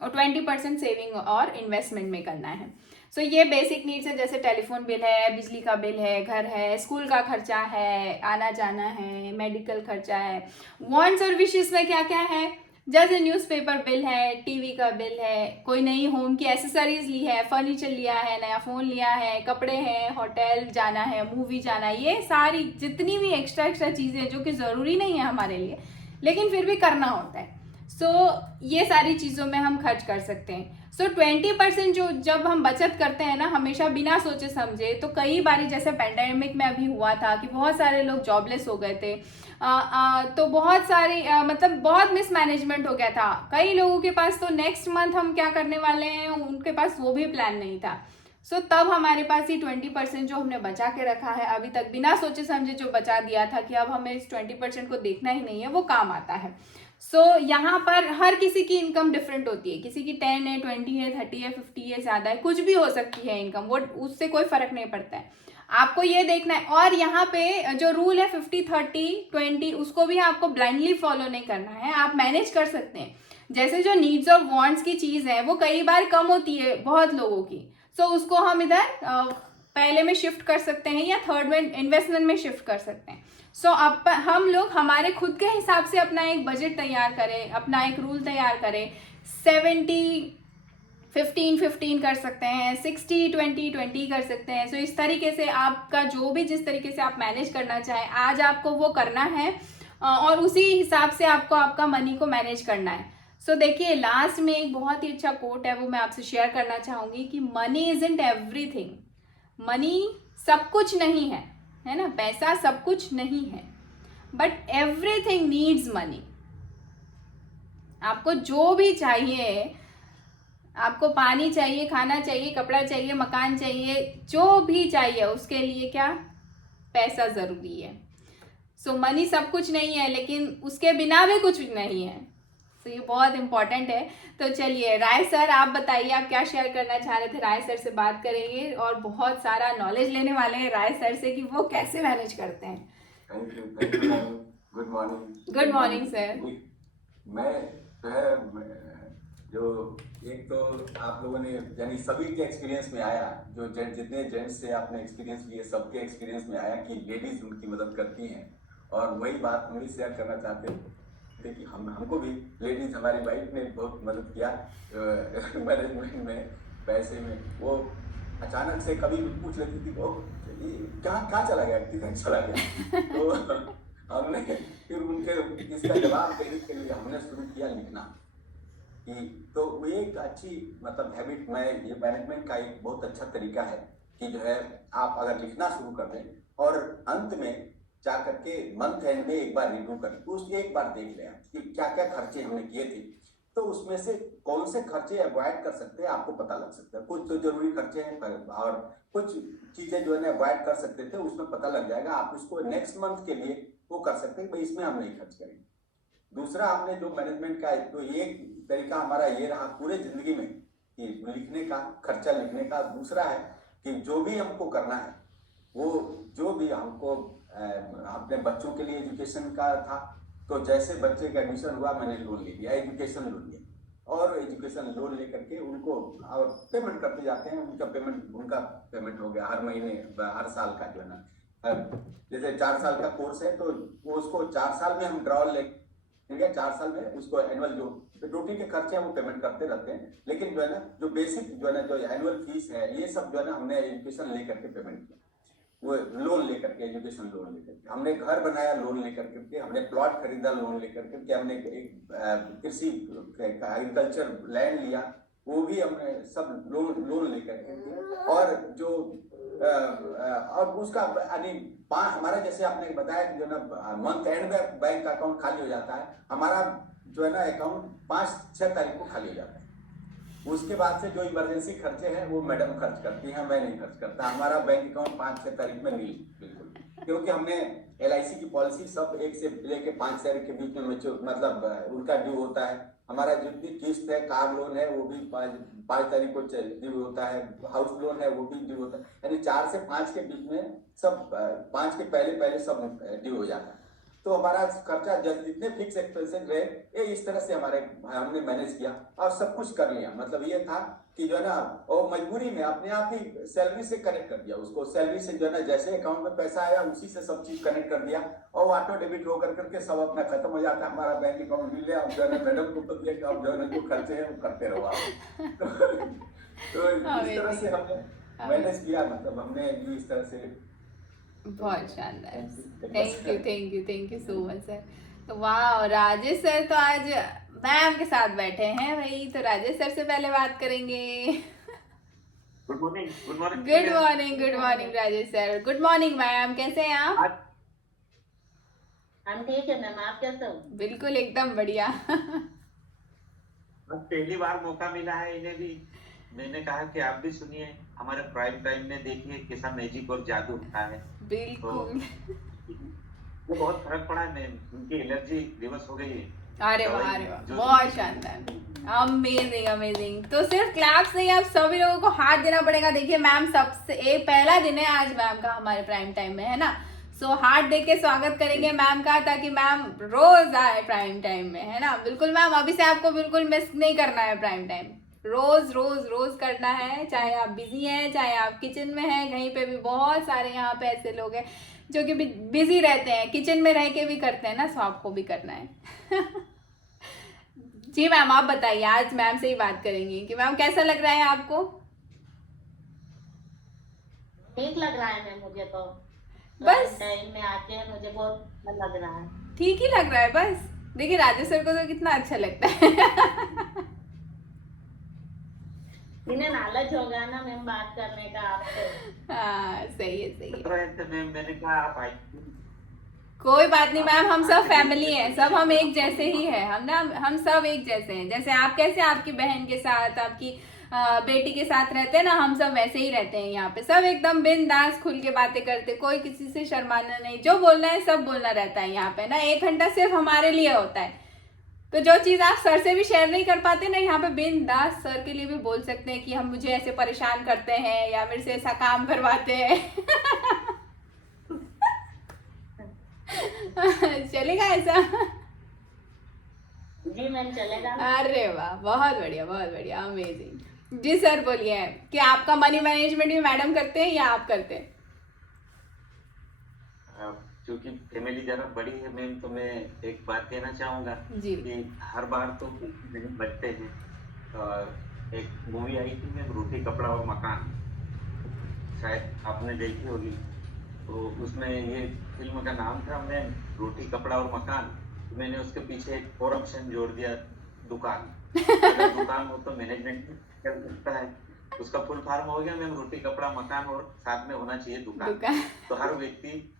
और 20% सेविंग और इन्वेस्टमेंट में करना है। सो ये बेसिक नीड्स है, जैसे टेलीफोन बिल है, बिजली का बिल है, घर है, स्कूल का खर्चा है, आना जाना है, मेडिकल खर्चा है। वांट्स और विशेस में क्या क्या है, जैसे न्यूज़पेपर बिल है, टीवी का बिल है, कोई नई होम की एसेसरीज ली है, फर्नीचर लिया है, नया फ़ोन लिया है, कपड़े हैं, होटल जाना है, मूवी जाना है, ये सारी जितनी भी एक्स्ट्रा चीज़ें जो कि ज़रूरी नहीं है हमारे लिए लेकिन फिर भी करना होता है। सो ये सारी चीज़ों में हम खर्च कर सकते हैं। सो 20% जो जब हम बचत करते हैं ना हमेशा बिना सोचे समझे, तो कई बारी जैसे पेंडेमिक में अभी हुआ था कि बहुत सारे लोग जॉबलेस हो गए थे, तो बहुत सारी मतलब बहुत मिसमैनेजमेंट हो गया था। कई लोगों के पास तो नेक्स्ट मंथ हम क्या करने वाले हैं उनके पास वो भी प्लान नहीं था। सो तब हमारे पास ही 20% जो हमने बचा के रखा है अभी तक बिना सोचे समझे जो बचा दिया था कि अब हमें इस 20% को देखना ही नहीं है, वो काम आता है। सो यहाँ पर हर किसी की इनकम डिफरेंट होती है, किसी की 10 है, 20 है, 30 है, 50 है, ज़्यादा है, कुछ भी हो सकती है इनकम, वो उससे कोई फर्क नहीं पड़ता है, आपको ये देखना है। और यहाँ पे जो रूल है 50-30-20 उसको भी आपको ब्लाइंडली फॉलो नहीं करना है, आप मैनेज कर सकते हैं। जैसे जो नीड्स और वांट्स की चीज़ है वो कई बार कम होती है बहुत लोगों की, सो उसको हम इधर पहले में शिफ्ट कर सकते हैं या थर्ड में इन्वेस्टमेंट में शिफ्ट कर सकते हैं। सो अब हम लोग हमारे खुद के हिसाब से अपना एक बजट तैयार करें, अपना एक रूल तैयार करें। 70-15-15 कर सकते हैं, 60-20-20 कर सकते हैं। सो इस तरीके से आपका जो भी जिस तरीके से आप मैनेज करना चाहें आज आपको वो करना है और उसी हिसाब से आपको आपका मनी को मैनेज करना है। सो देखिए लास्ट में एक बहुत ही अच्छा कोट है, वो मैं आपसे शेयर करना चाहूँगी कि मनी इजंट एवरीथिंग। मनी सब कुछ नहीं है ना, पैसा सब कुछ नहीं है, बट एवरीथिंग नीड्स मनी। आपको जो भी चाहिए, आपको पानी चाहिए, खाना चाहिए, कपड़ा चाहिए, मकान चाहिए, जो भी चाहिए उसके लिए क्या, पैसा ज़रूरी है। सो मनी सब कुछ नहीं है, लेकिन उसके बिना भी कुछ नहीं है। सो ये बहुत इंपॉर्टेंट है। तो चलिए राय सर, आप बताइए आप क्या शेयर करना चाह रहे थे। राय सर से बात करेंगे और बहुत सारा नॉलेज लेने वाले हैं राय सर से कि वो कैसे मैनेज करते हैं। Thank you good morning. Good morning sir. मैं जो है जो एक तो आप लोगों ने यानी सभी के एक्सपीरियंस में आया, जो जितने जेंट्स से आपने एक्सपीरियंस लिए सबके एक्सपीरियंस में आया कि लेडीज उनकी मदद करती हैं। और वही बात हम भी शेयर करना चाहते थे कि हमको भी लेडीज, हमारी वाइफ ने बहुत मदद किया मैनेजमेंट में, पैसे में। वो अचानक से कभी पूछ लेती थी वो कहाँ चला गया, किधर चला गया। तो हमने फिर उनके इसका जवाब देने के लिए हमने शुरू किया लिखना कि तो वो एक अच्छी मतलब हैबिट में, ये मैनेजमेंट का एक बहुत अच्छा तरीका है कि जो है आप अगर लिखना शुरू कर दें और अंत में जा करके मंथ एंड में एक बार रिव्यू करें, तो उसके एक बार देख लें कि क्या क्या खर्चे हमने किए थे, तो उसमें से कौन से खर्चे अवॉइड कर सकते हैं आपको पता लग सकता है। कुछ तो जरूरी खर्चे हैं और कुछ चीजें जो है अवॉइड कर सकते थे, उसमें पता लग जाएगा। आप उसको नेक्स्ट मंथ के लिए वो कर सकते हैं भाई इसमें हम नहीं खर्च करेंगे। दूसरा हमने जो मैनेजमेंट का तो एक तरीका हमारा ये रहा पूरे जिंदगी में कि लिखने का, खर्चा लिखने का। दूसरा है कि जो भी हमको करना है वो जो भी हमको अपने बच्चों के लिए एजुकेशन का था, तो जैसे बच्चे का एडमिशन हुआ मैंने लोन ले लिया, एजुकेशन लोन लिया, और एजुकेशन लोन लेकर के उनको और पेमेंट करते जाते हैं। उनका पेमेंट हो गया हर महीने, हर साल का जो है ना, जैसे 4 साल का कोर्स है तो वो उसको 4 साल में हम ड्रॉ ले, ठीक है, 4 साल में उसको एनुअल जो रूटीन के खर्चे हैं वो पेमेंट करते रहते हैं। लेकिन जो है ना जो बेसिक जो है ना जो एनुअल फीस है ये सब जो है ना हमने एजुकेशन लेकर के पेमेंट किया, वो लोन लेकर के, एजुकेशन लोन लेकर के। हमने घर बनाया लोन लेकर के, हमने प्लॉट खरीदा लोन लेकर के, हमने एक कृषि एग्रीकल्चर लैंड लिया, वो भी हमने सब लोन लेकर के। और जो और उसका यानी हमारा जैसे आपने बताया कि जो ना मंथ एंड में बैंक अकाउंट खाली हो जाता है, हमारा जो है ना अकाउंट 5-6 तारीख को खाली हो जाता है। उसके बाद से जो इमरजेंसी खर्चे हैं वो मैडम खर्च करती हैं, मैं नहीं खर्च करता। हमारा बैंक अकाउंट 5-6 तारीख में नील बिल्कुल, क्योंकि हमने LIC की पॉलिसी सब 1 से लेके 5 तारीख के बीच में मतलब उनका ड्यू होता है। हमारा जितनी किस्त है, कार लोन है वो भी 5 तारीख को ड्यू होता है, हाउस लोन है वो भी ड्यू होता है। यानी 4 से 5 के बीच में सब 5 के पहले सब ड्यू हो जाता है। तो हमारा खर्चा जितने फिक्स एक्सपेंसेस रहे ये इस तरह से हमने मैनेज किया और सब कुछ कर लिया। मतलब ये था कि जो है ना वो मजबूरी में अपने आप ही सैलरी से कनेक्ट कर दिया उसको, सैलरी से जो है ना जैसे अकाउंट में पैसा आया उसी से सब चीज कनेक्ट कर दिया और ऑटो डेबिट होकर करके सब अपना खत्म हो जाता है। हमारा बैंक अकाउंट मिल गया, अब जो है ना मैडम को तो दिया कि अब जो है ना जो खर्चे हैं वो करते रहो आप। तो इस तरह से हमने मैनेज किया, मतलब हमने इस तरह से। बहुत शानदार, thank you so much sir. तो वाह, राजेश सर तो आज मैम के साथ बैठे हैं भाई, तो राजेश सर से पहले बात करेंगे। Good morning Rajesh sir. Good morning ma'am, कैसे हैं आप? हम ठीक है मैम, आप कैसे हो? बिल्कुल एकदम बढ़िया। पहली बार मौका मिला है इन्हें भी, मैंने कहा कि आप भी सुनिए, हमारे प्राइम टाइम में देखिए कैसा मैजिक और जादू होता है। बिल्कुल वो बहुत फर्क पड़ा है, उनकी एलर्जी रिवर्स हो गई है। अरे वाह, बहुत शानदार, अमेजिंग। तो सिर्फ क्लैप्स नहीं, आप सभी लोगों को हाथ देना पड़ेगा। देखिए मैम सबसे एक पहला दिन है आज मैम का हमारे प्राइम टाइम में, है ना। सो हाथ दे के स्वागत करेंगे मैम का, ताकि मैम रोज आए प्राइम टाइम में, है ना। बिल्कुल मैम, अभी से आपको बिल्कुल मिस नहीं करना है प्राइम टाइम, रोज रोज रोज करना है, चाहे आप बिजी हैं, चाहे आप किचन में हैं, कहीं पे भी। बहुत सारे यहाँ पे ऐसे लोग हैं जो कि बिजी रहते हैं, किचन में रह के भी करते हैं ना, सो आपको भी करना है। जी मैम, आप बताइए, आज मैम से ही बात करेंगे कि मैम कैसा लग रहा है आपको? ठीक लग रहा है मैम, मुझे तो बस टाइम में आके मुझे बहुत अच्छा लग रहा है। ठीक ही लग रहा है बस। देखिए राजेश सर को तो कितना अच्छा लगता है। इन्हें लालच होगा ना मैम बात करने का आपसे। हाँ सही है, सही है। तो मैम मैंने कहा आप आई। कोई बात नहीं मैम, हम सब फैमिली हैं, सब हम एक जैसे ही हैं, हम सब एक जैसे हैं। जैसे आप कैसे आपकी बहन के साथ, आपकी बेटी के साथ रहते हैं ना, हम सब वैसे ही रहते हैं यहाँ पे। सब एकदम बिंदास खुल के बातें करते, कोई किसी से शर्माना नहीं, जो बोलना है सब बोलना रहता है यहाँ पे ना। 1 घंटा सिर्फ हमारे लिए होता है, तो जो चीज आप सर से भी शेयर नहीं कर पाते ना, यहाँ पे बिंदास सर के लिए भी बोल सकते हैं कि हम मुझे ऐसे परेशान करते हैं या मेरे से ऐसा काम करवाते हैं। चलेगा ऐसा? जी मैम चलेगा। अरे वाह, बहुत बढ़िया, बहुत बढ़िया, अमेजिंग। जी सर बोलिए कि आपका मनी मैनेजमेंट भी मैडम करते हैं या आप करते हैं? क्योंकि फैमिली जरा बड़ी है मैम, तो मैं एक बात कहना चाहूंगा जी। कि हर बार तो नहीं बचते हैं। और एक मूवी आई थी मैम, रोटी कपड़ा और मकान, शायद आपने देखी होगी। तो उसमें ये फिल्म का नाम था मैम रोटी कपड़ा और मकान। तो मैंने उसके पीछे एक और ऑप्शन जोड़ दिया, दुकान। अगर दुकान हो तो मैनेजमेंट कर सकता है। उसका फुल फॉर्म हो गया मैम रोटी कपड़ा मकान, और साथ में होना चाहिए दुकान। तो हर व्यक्ति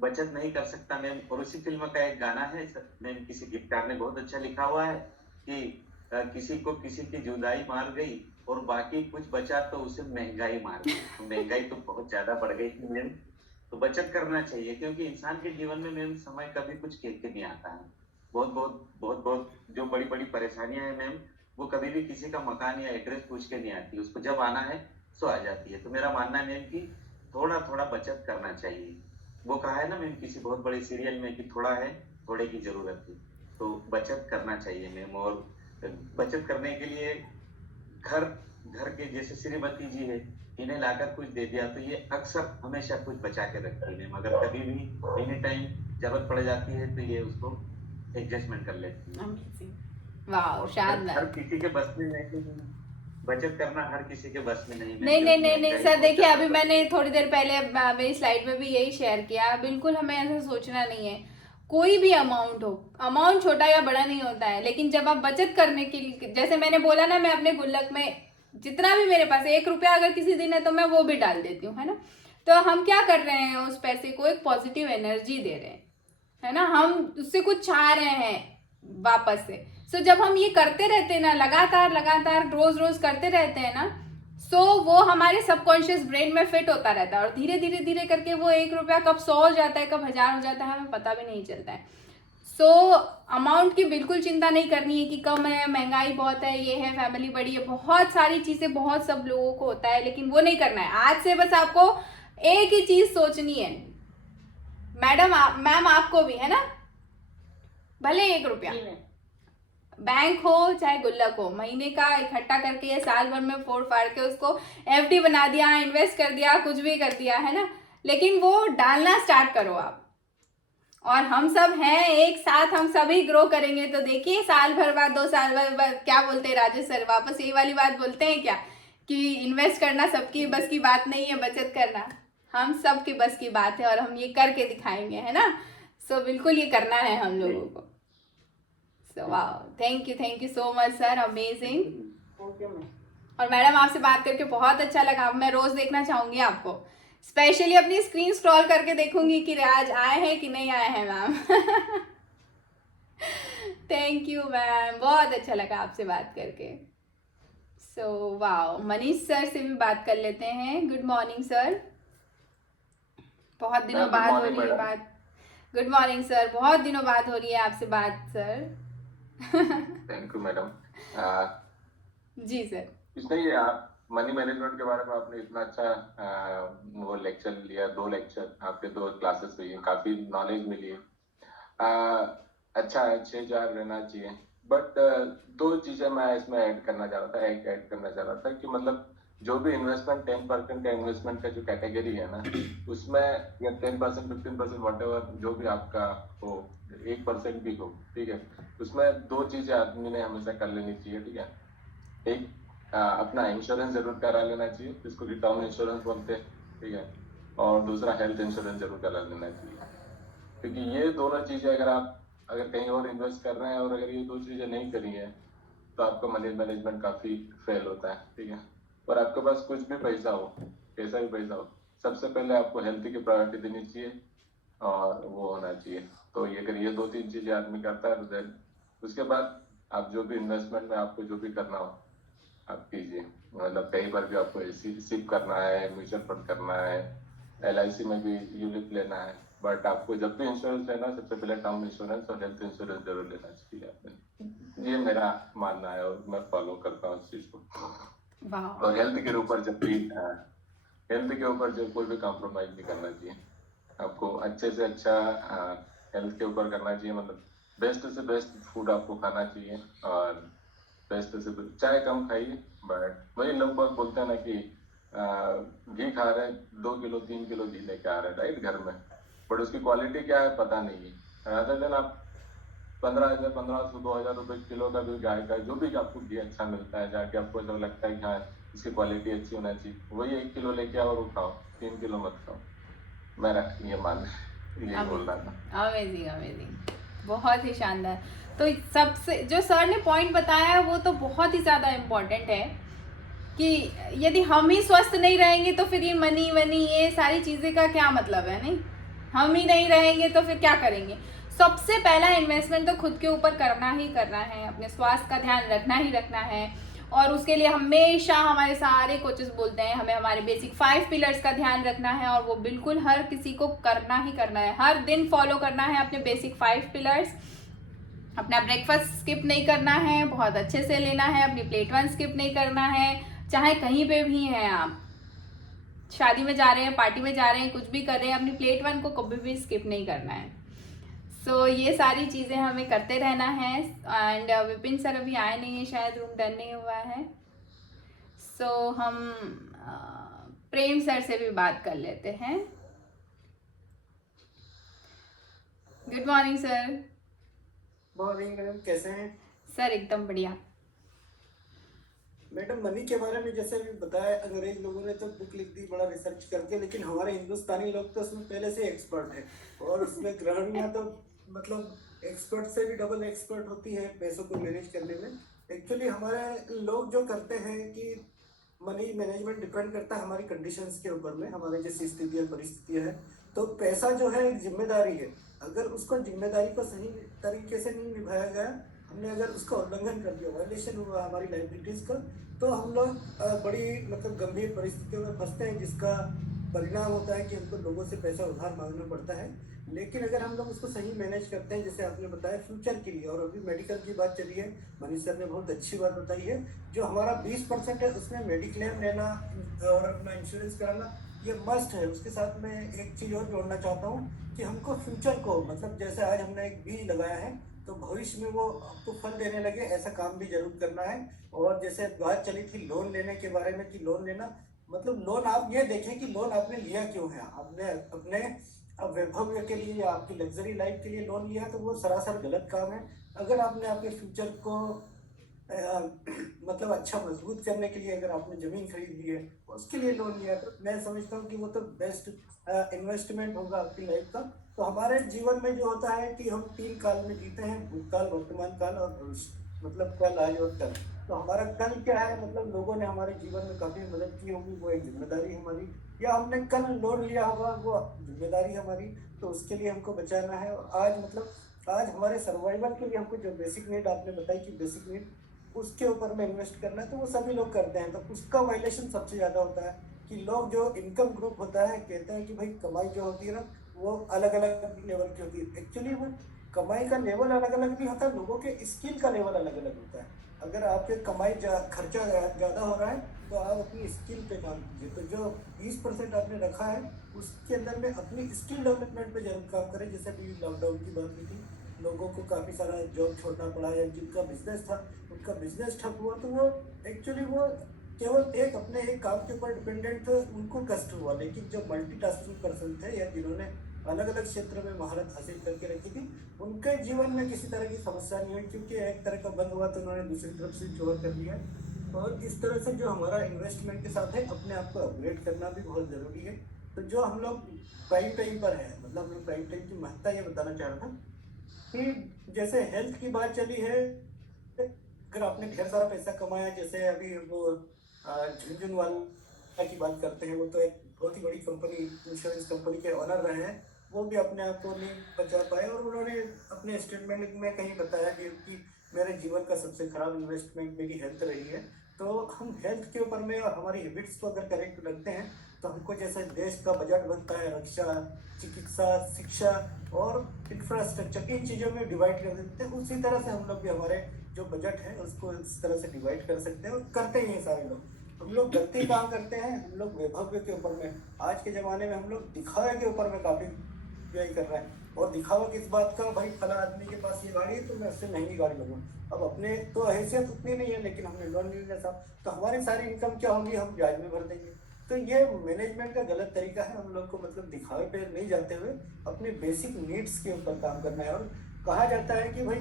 बचत नहीं कर सकता मैम। और उसी फिल्म का एक गाना है मैम, किसी गीतकार ने बहुत अच्छा लिखा हुआ है कि किसी को किसी की जुदाई मार गई और बाकी कुछ बचा तो उसे महंगाई मार गई। तो महंगाई तो बहुत ज्यादा बढ़ गई थी मैम। तो बचत करना चाहिए, क्योंकि इंसान के जीवन में मैम समय कभी कुछ कह के नहीं आता है। बहुत जो बड़ी बड़ी परेशानियां हैं मैम, वो कभी भी किसी का मकान या एड्रेस पूछ के नहीं आती, उसको जब आना है सो आ जाती है। तो मेरा मानना है मैम कि थोड़ा थोड़ा बचत करना चाहिए। वो कहा है ना मैम किसी बहुत बड़े सीरियल में कि थोड़ा है थोड़े की जरूरत है। तो बचत करना चाहिए मैम। और बचत करने के लिए घर घर के जैसे श्रीमती जी है, इन्हें लाकर कुछ दे दिया तो ये अक्सर हमेशा कुछ बचा के रखती है मैम। अगर कभी भी एनी टाइम जरूरत पड़ जाती है तो ये उसको एडजस्टमेंट कर लेती है। वाह, और हर शानदार। किसी के बस में नहीं, बचत करना हर किसी के बस में नहीं। नहीं सर, देखिए अभी मैंने थोड़ी देर पहले मेरी स्लाइड में भी यही शेयर किया। बिल्कुल हमें ऐसा सोचना नहीं है, कोई भी अमाउंट हो, अमाउंट छोटा या बड़ा नहीं होता है। लेकिन जब आप बचत करने के लिए, जैसे मैंने बोला ना, मैं अपने गुल्लक में जितना भी मेरे पास 1 रुपया अगर किसी दिन है तो मैं वो भी डाल देती हूँ, है ना। तो हम क्या कर रहे हैं, उस पैसे को एक पॉजिटिव एनर्जी दे रहे हैं, है ना। हम उससे कुछ चाह रहे हैं वापस से। सो जब हम ये करते रहते हैं ना, लगातार लगातार रोज रोज करते रहते हैं ना, सो वो हमारे सबकॉन्शियस ब्रेन में फिट होता रहता है। और धीरे धीरे धीरे करके वो 1 रुपया कब 100 हो जाता है, कब 1000 हो जाता है, हमें पता भी नहीं चलता है। सो अमाउंट की बिल्कुल चिंता नहीं करनी है कि कम है, महंगाई बहुत है, ये है, फैमिली बड़ी है, बहुत सारी चीजें बहुत सब लोगों को होता है, लेकिन वो नहीं करना है। आज से बस आपको एक ही चीज सोचनी है मैडम, मैम आपको भी, है ना, भले 1 रुपया बैंक हो चाहे गुल्लक हो, महीने का इकट्ठा करके या साल भर में फोड़ फाड़ के उसको एफडी बना दिया, इन्वेस्ट कर दिया, कुछ भी कर दिया, है ना, लेकिन वो डालना स्टार्ट करो आप। और हम सब हैं एक साथ, हम सभी ग्रो करेंगे। तो देखिए साल भर बाद, 2 साल बाद क्या बोलते हैं राजेश सर, वापस यही वाली बात बोलते हैं क्या कि इन्वेस्ट करना सबकी बस की बात नहीं है, बचत करना हम सब की बस की बात है, और हम ये करके दिखाएंगे, है ना। सो बिल्कुल ये करना है हम लोगों को। So wow, thank you so much sir, amazing. और मैडम आपसे बात करके बहुत अच्छा लगा। अब मैं रोज देखना चाहूंगी आपको, स्पेशली अपनी स्क्रीन स्क्रॉल करके देखूंगी कि आज आए हैं कि नहीं आए हैं मैम। थैंक यू मैम, बहुत अच्छा लगा आपसे बात करके। सो वाओ, मनीष सर से भी बात कर लेते हैं। गुड मॉर्निंग सर, बहुत दिनों बाद हो रही है बात। गुड मॉर्निंग सर, बहुत दिनों बाद हो रही है आपसे बात सर। Thank you madam. जी सर। इसलिए मनी मैनेजमेंट के बारे में आपने इतना अच्छा वो लेक्चर लिया, 2 लेक्चर आपके 2 क्लासेस हुई, काफी नॉलेज मिली है। अच्छा है, 6000 रहना चाहिए। बट दो चीजें मैं इसमें ऐड करना चाह रहा था, एक ऐड करना चाह रहा था कि मतलब जो भी इन्वेस्टमेंट 10% का इन्वेस्टमेंट का जो कैटेगरी है ना, उसमें या 10% 15% वॉट एवर जो भी आपका हो, 1% भी हो, ठीक है, उसमें दो चीजें आदमी ने हमेशा कर लेनी चाहिए, ठीक है। एक अपना इंश्योरेंस जरूर करा लेना चाहिए, जिसको कि टर्म इंश्योरेंस बोलते हैं, ठीक है, और दूसरा हेल्थ इंश्योरेंस जरूर करा लेना चाहिए, क्योंकि ये दोनों चीजें अगर कहीं और इन्वेस्ट कर रहे हैं और अगर ये दो चीजें नहीं करी है तो आपका मनी मैनेजमेंट काफी फेल होता है, ठीक है। और आपके पास कुछ भी पैसा हो, कैसा भी पैसा हो, सबसे पहले आपको हेल्थ की प्रायोरिटी देनी चाहिए और वो होना चाहिए। तो ये अगर ये दो तीन चीजें आदमी करता है तो देन उसके बाद आप जो भी इन्वेस्टमेंट में आपको जो भी करना हो आप कीजिए। मतलब कई बार भी आपको सिप करना है, म्यूचुअल फंड करना है, LIC में भी यूलिप लेना है, बट आपको जब भी इंश्योरेंस लेना है सबसे पहले टर्म इंश्योरेंस और हेल्थ इंश्योरेंस जरूर लेना चाहिए आपने। ये मेरा मानना है और मैं फॉलो करता हूँ इस चीज को। वाह, और हेल्थ के ऊपर जब भी हेल्थ के ऊपर जो कोई भी कॉम्प्रोमाइज नहीं करना चाहिए, आपको अच्छे से अच्छा हेल्थ के ऊपर करना चाहिए। मतलब बेस्ट से बेस्ट फूड आपको खाना चाहिए और बेस्ट से चाय कम खाइए, बट वही लोग बहुत बोलते हैं ना कि घी खा रहे हैं 2 किलो 3 किलो घी लेके आ रहे हैं राइट घर में, बट उसकी क्वालिटी क्या है पता नहीं है। अदर देन आप 15,000 1500 2,000 रुपए किलो का भी गाय का जो भी आपको घी अच्छा मिलता है, जाके आपको ऐसा लगता है कि हाँ इसकी क्वालिटी अच्छी होना चाहिए, वही 1 किलो लेके आओ और वो खाओ, 3 किलो मत खाओ। मेरा ये मानना यही बोल रहा था। अमेजिंग अमेजिंग, बहुत ही शानदार। तो सबसे जो सर ने पॉइंट बताया है वो तो बहुत ही ज़्यादा इम्पोर्टेंट है कि यदि हम ही स्वस्थ नहीं रहेंगे तो फिर ये मनी वनी ये सारी चीज़ें का क्या मतलब है, नहीं? हम ही नहीं रहेंगे तो फिर क्या करेंगे? सबसे पहला इन्वेस्टमेंट तो खुद के ऊपर करना ही करना है, अपने स्वास्थ्य का ध्यान रखना ही रखना है। और उसके लिए हमेशा हमारे सारे कोचेस बोलते हैं हमें हमारे बेसिक 5 पिलर्स का ध्यान रखना है, और वो बिल्कुल हर किसी को करना ही करना है, हर दिन फॉलो करना है अपने बेसिक 5 पिलर्स। अपना ब्रेकफास्ट स्किप नहीं करना है, बहुत अच्छे से लेना है, अपनी प्लेट 1 स्किप नहीं करना है, चाहे कहीं पे भी हैं आप, शादी में जा रहे हैं, पार्टी में जा रहे हैं, कुछ भी कर रहे हैं, अपनी प्लेट 1 को कभी भी स्किप नहीं करना है। सो ये सारी चीज़ें हमें करते रहना है। एंड विपिन सर अभी आए नहीं है, शायद रूम डन नहीं हुआ है। सो हम प्रेम सर से भी बात कर लेते हैं। Good morning sir. Morning madam, कैसे हैं? सर एकदम बढ़िया। मैडम मनी के बारे में जैसे अभी बताया, अंग्रेज लोगों ने तो बुक लिख दी बड़ा रिसर्च करके, लेकिन हमारे हिंदुस्तानी लोग तो उसमें पहले से एक्सपर्ट हैं, और उसमें गृहिणियाँ तो मतलब एक्सपर्ट से भी डबल एक्सपर्ट होती है पैसों को मैनेज करने में। एक्चुअली हमारे लोग जो करते हैं कि मनी मैनेजमेंट डिपेंड करता है हमारी कंडीशंस के ऊपर में, हमारी जैसी स्थितियाँ परिस्थितियाँ हैं। तो पैसा जो है एक जिम्मेदारी है, अगर उसको जिम्मेदारी को सही तरीके से नहीं निभाया गया, हमने अगर उसका उल्लंघन कर दिया, वायलेशन हुआ हमारी लाइबिलिटीज़ का, तो हम लोग बड़ी मतलब गंभीर परिस्थितियों में फंसते हैं, जिसका परिणाम होता है कि हमको लोगों से पैसा उधार मांगना पड़ता है। लेकिन अगर हम लोग उसको सही मैनेज करते हैं, जैसे आपने बताया फ्यूचर के लिए, और अभी मेडिकल की बात चली है, मनीष सर ने बहुत अच्छी बात बताई है, जो हमारा 20% है उसमें मेडिक्लेम लेना और अपना इंश्योरेंस कराना ये मस्ट है। उसके साथ मैं एक चीज़ और जोड़ना चाहता हूँ कि हमको फ्यूचर को, मतलब जैसे आज हमने एक बीज लगाया है तो भविष्य में वो आपको फल देने लगे, ऐसा काम भी जरूर करना है। और जैसे बात चली थी लोन लेने के बारे में कि लोन लेना मतलब लोन, आप ये देखें कि लोन आपने लिया क्यों है। आपने अपने वैभव के लिए या आपकी लग्जरी लाइफ के लिए लोन लिया तो वो सरासर गलत काम है। अगर आपने आपके फ्यूचर को मतलब अच्छा मजबूत करने के लिए अगर आपने जमीन खरीद ली है उसके लिए लोन लिया, तो मैं समझता हूँ कि वो तो बेस्ट इन्वेस्टमेंट होगा आपकी लाइफ का। तो हमारे जीवन में जो होता है कि हम 3 काल में जीते हैं, भूतकाल, वर्तमान काल और भविष्य, मतलब कल, आज और कल। तो हमारा कल क्या है, मतलब लोगों ने हमारे जीवन में काफ़ी मदद की होगी, वो एक जिम्मेदारी हमारी, या हमने कल लोन लिया होगा वो जिम्मेदारी हमारी, तो उसके लिए हमको बचाना है। और आज मतलब आज हमारे सर्वाइवल के लिए हमको जो बेसिक नीड आपने बताई कि बेसिक नीड उसके ऊपर में इन्वेस्ट करना है, तो वो सभी लोग करते हैं। तो उसका वायलेशन सबसे ज़्यादा होता है कि लोग जो इनकम ग्रुप होता है कहते हैं कि भाई कमाई जो होती है ना वो अलग अलग लेवल की होती है। एक्चुअली वो कमाई का लेवल अलग अलग नहीं होता, लोगों के स्किल का लेवल अलग अलग होता है। अगर आपके कमाई खर्चा ज़्यादा हो रहा है तो आप अपनी स्किल पे काम कीजिए। तो जो 20% आपने रखा है उसके अंदर में अपनी स्किल डेवलपमेंट पे जरूर काम करें, जैसे अभी लॉकडाउन की बात की थी लोगों को काफ़ी सारा जॉब छोड़ना पड़ा, या जिनका बिजनेस था उनका बिजनेस ठप हुआ, तो वो एक्चुअली वो केवल एक अपने एक काम के ऊपर डिपेंडेंट थे, उनको कष्ट हुआ। लेकिन जो मल्टीटास्किंग पर्सन थे या जिन्होंने अलग अलग क्षेत्र में महारत हासिल करके रखी थी, उनके जीवन में किसी तरह की समस्या नहीं हुई, क्योंकि एक तरह का बंद हुआ तो उन्होंने दूसरी तरफ से जोड़ कर लिया। और इस तरह से जो हमारा इन्वेस्टमेंट के साथ है, अपने आप को अपग्रेड करना भी बहुत ज़रूरी है। तो जो हम लोग प्राइम टाइम पर है, मतलब मैं प्राइम टाइम की महत्ता ये बताना चाह रहा था कि जैसे हेल्थ की बात चली है, अगर आपने ढेर सारा पैसा कमाया, जैसे अभी वो झुंझुनवाला की बात करते हैं, वो तो एक बहुत ही बड़ी कंपनी, इंश्योरेंस कंपनी के ऑनर रहे हैं, वो भी अपने आप को नहीं बचा पाए, और उन्होंने अपने स्टेटमेंट में कहीं बताया कि मेरे जीवन का सबसे खराब इन्वेस्टमेंट मेरी हेल्थ रही है। तो हम हेल्थ के ऊपर में और हमारी हैबिट्स को अगर करेक्ट रखते हैं, तो हमको जैसे देश का बजट बनता है, रक्षा, चिकित्सा, शिक्षा और इंफ्रास्ट्रक्चर, इन चीज़ों में डिवाइड कर देते हैं, उसी तरह से हम लोग भी हमारे जो बजट है उसको इस तरह से डिवाइड कर सकते हैं, और करते ही हैं सारे लोग। हम लोग गलती काम करते हैं, हम लोग वैभव के ऊपर में, आज के ज़माने में हम लोग दिखावे के ऊपर में काफ़ी व्यय कर रहे हैं। और दिखावा किस बात का, भाई फला आदमी के पास ये गाड़ी है तो मैं उससे महंगी गाड़ी लूँगा। अब अपने तो हैसियत उतनी नहीं है, लेकिन हमने लोन ले लिया साहब, तो हमारी सारी इनकम क्या होगी, हम ब्याज में भर देंगे। तो ये मैनेजमेंट का गलत तरीका है। हम लोग को मतलब दिखावे पे नहीं जाते हुए अपने बेसिक नीड्स के ऊपर काम करना है। और कहा जाता है कि भाई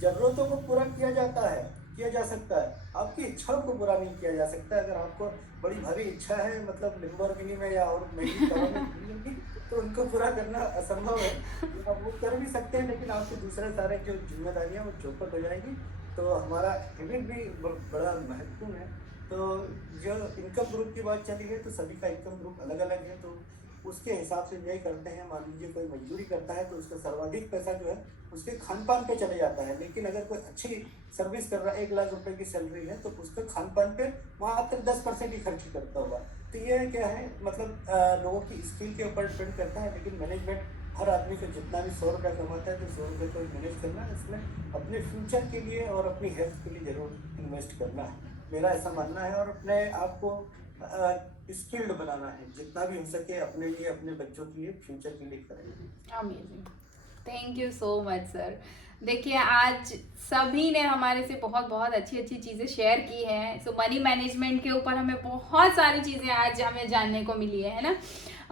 जरूरतों को पूरा किया जाता है, किया जा सकता है, आपकी इच्छाओं को पूरा नहीं किया जा सकता। अगर आपको बड़ी भारी इच्छा है, मतलब लिम्बोर्गिनी में या और महंगी कारों में घूमने की, तो उनको पूरा करना असंभव है। आप वो कर भी सकते हैं, लेकिन आपके दूसरे सारे जो जिम्मेदारियाँ वो चौपट हो जाएंगी। तो हमारा हैबिट भी बड़ा महत्वपूर्ण है। तो जो इनकम ग्रुप की बात चली है, तो सभी का इनकम ग्रुप अलग अलग है, तो उसके हिसाब से व्यय करते हैं। मान लीजिए कोई मजदूरी करता है तो उसका सर्वाधिक पैसा जो है उसके खान पान पे चले जाता है। लेकिन अगर कोई अच्छी सर्विस कर रहा है, 1 लाख रुपए की सैलरी है, तो उसका खान पान पे मात्र 10% ही खर्च करता होगा। तो ये क्या है, मतलब लोगों की स्किल के ऊपर डिपेंड करता है। लेकिन मैनेजमेंट हर आदमी को जितना भी 100 रुपये कमाता है, तो 100 रुपये को मैनेज करना है, इसमें अपने फ्यूचर के लिए और अपनी हेल्थ के लिए जरूर इन्वेस्ट करना है, मेरा ऐसा मानना है। और अपने आप को स्किल्ड बनाना है, जितना भी हो सके अपने लिए, अपने बच्चों के लिए, फ्यूचर के लिए करें। Amazing, thank you so much sir. देखिए आज सभी ने हमारे से बहुत बहुत अच्छी अच्छी चीज़ें शेयर की हैं। सो मनी मैनेजमेंट के ऊपर हमें बहुत सारी चीज़ें आज हमें जानने को मिली है ना।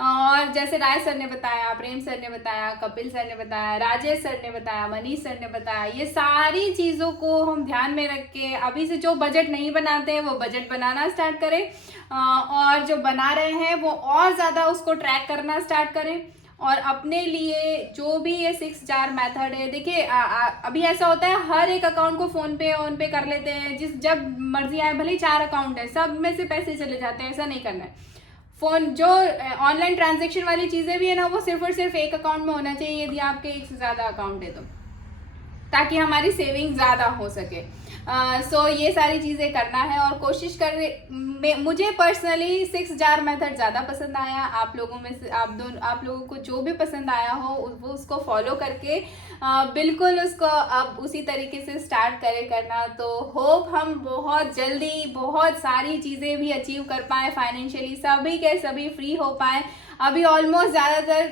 और जैसे राय सर ने बताया, प्रेम सर ने बताया, कपिल सर ने बताया, राजेश सर ने बताया, मनीष सर ने बताया, ये सारी चीज़ों को हम ध्यान में रख के अभी से जो बजट नहीं बनाते हैं वो बजट बनाना स्टार्ट करें, और जो बना रहे हैं वो और ज़्यादा उसको ट्रैक करना स्टार्ट करें। और अपने लिए जो भी ये 6 जार मेथड है, देखिए अभी ऐसा होता है हर एक अकाउंट को फ़ोन पे ऑन पे कर लेते हैं, जब मर्जी आए, भले ही 4 अकाउंट है, सब में से पैसे चले जाते हैं। ऐसा नहीं करना है। फ़ोन जो ऑनलाइन ट्रांजैक्शन वाली चीज़ें भी है ना, वो सिर्फ और सिर्फ एक अकाउंट में होना चाहिए, यदि आपके एक से ज़्यादा अकाउंट है तो, ताकि हमारी सेविंग ज़्यादा हो सके। सो ये सारी चीज़ें करना है और कोशिश कर मुझे पर्सनली 6 जार मेथड ज़्यादा पसंद आया। आप लोगों में से आप लोगों को जो भी पसंद आया हो वो उसको फॉलो करके बिल्कुल उसको अब उसी तरीके से स्टार्ट करना। तो होप हम बहुत जल्दी बहुत सारी चीज़ें भी अचीव कर पाएँ, फाइनेंशियली सभी के सभी फ्री हो पाएँ। अभी ऑलमोस्ट ज़्यादातर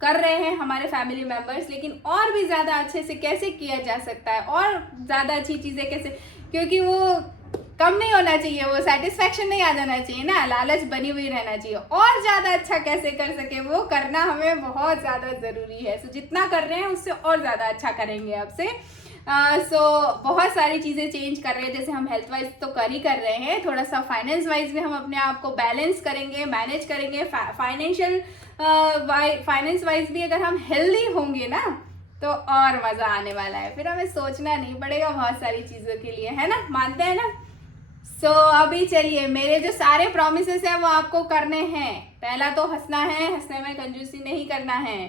कर रहे हैं हमारे फैमिली मेम्बर्स, लेकिन और भी ज़्यादा अच्छे से कैसे किया जा सकता है, और ज़्यादा अच्छी चीज़ें कैसे, क्योंकि वो कम नहीं होना चाहिए, वो सेटिस्फैक्शन नहीं आ जाना चाहिए ना, लालच बनी हुई रहना चाहिए। और ज़्यादा अच्छा कैसे कर सके वो करना हमें बहुत ज़्यादा ज़रूरी है। सो जितना कर रहे हैं उससे और ज़्यादा अच्छा करेंगे अब से। सो बहुत सारी चीज़ें चेंज कर रहे हैं, जैसे हम हेल्थ वाइज तो कर ही कर रहे हैं, थोड़ा सा फाइनेंस वाइज भी हम अपने आप को बैलेंस करेंगे, मैनेज करेंगे। फाइनेंस वाइज भी अगर हम हेल्दी होंगे ना तो और मज़ा आने वाला है, फिर हमें सोचना नहीं पड़ेगा बहुत सारी चीज़ों के लिए, है ना, मानते हैं ना। सो अभी चलिए, मेरे जो सारे प्रॉमिसेस हैं वो आपको करने हैं। पहला तो हंसना है, हंसने में कंजूसी नहीं करना है,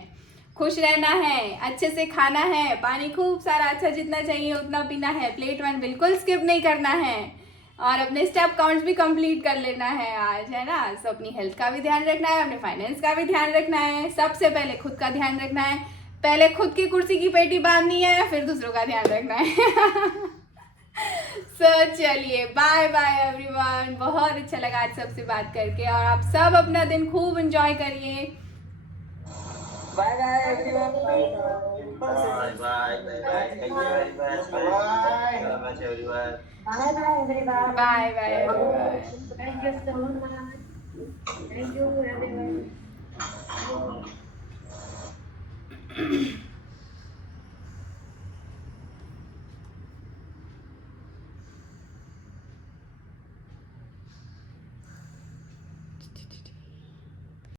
खुश रहना है, अच्छे से खाना है, पानी खूब सारा अच्छा जितना चाहिए उतना पीना है, प्लेट 1 बिल्कुल स्किप नहीं करना है, और अपने स्टेप काउंट्स भी कंप्लीट कर लेना है आज, है ना। सो अपनी हेल्थ का भी ध्यान रखना है, अपने फाइनेंस का भी ध्यान रखना है, सबसे पहले खुद का ध्यान रखना है। पहले खुद की कुर्सी की पेटी बांधनी है, फिर दूसरों का ध्यान रखना है। सो चलिए, बाय बाय एवरीवन। बहुत अच्छा लगा आज सबसे बात करके, और आप सब अपना दिन खूब एंजॉय करिए। Bye bye everyone. Bye bye bye bye. Thank you very much. Thank you very much everyone. Bye bye everyone. Bye bye everyone. Thank you so much. Thank you everyone.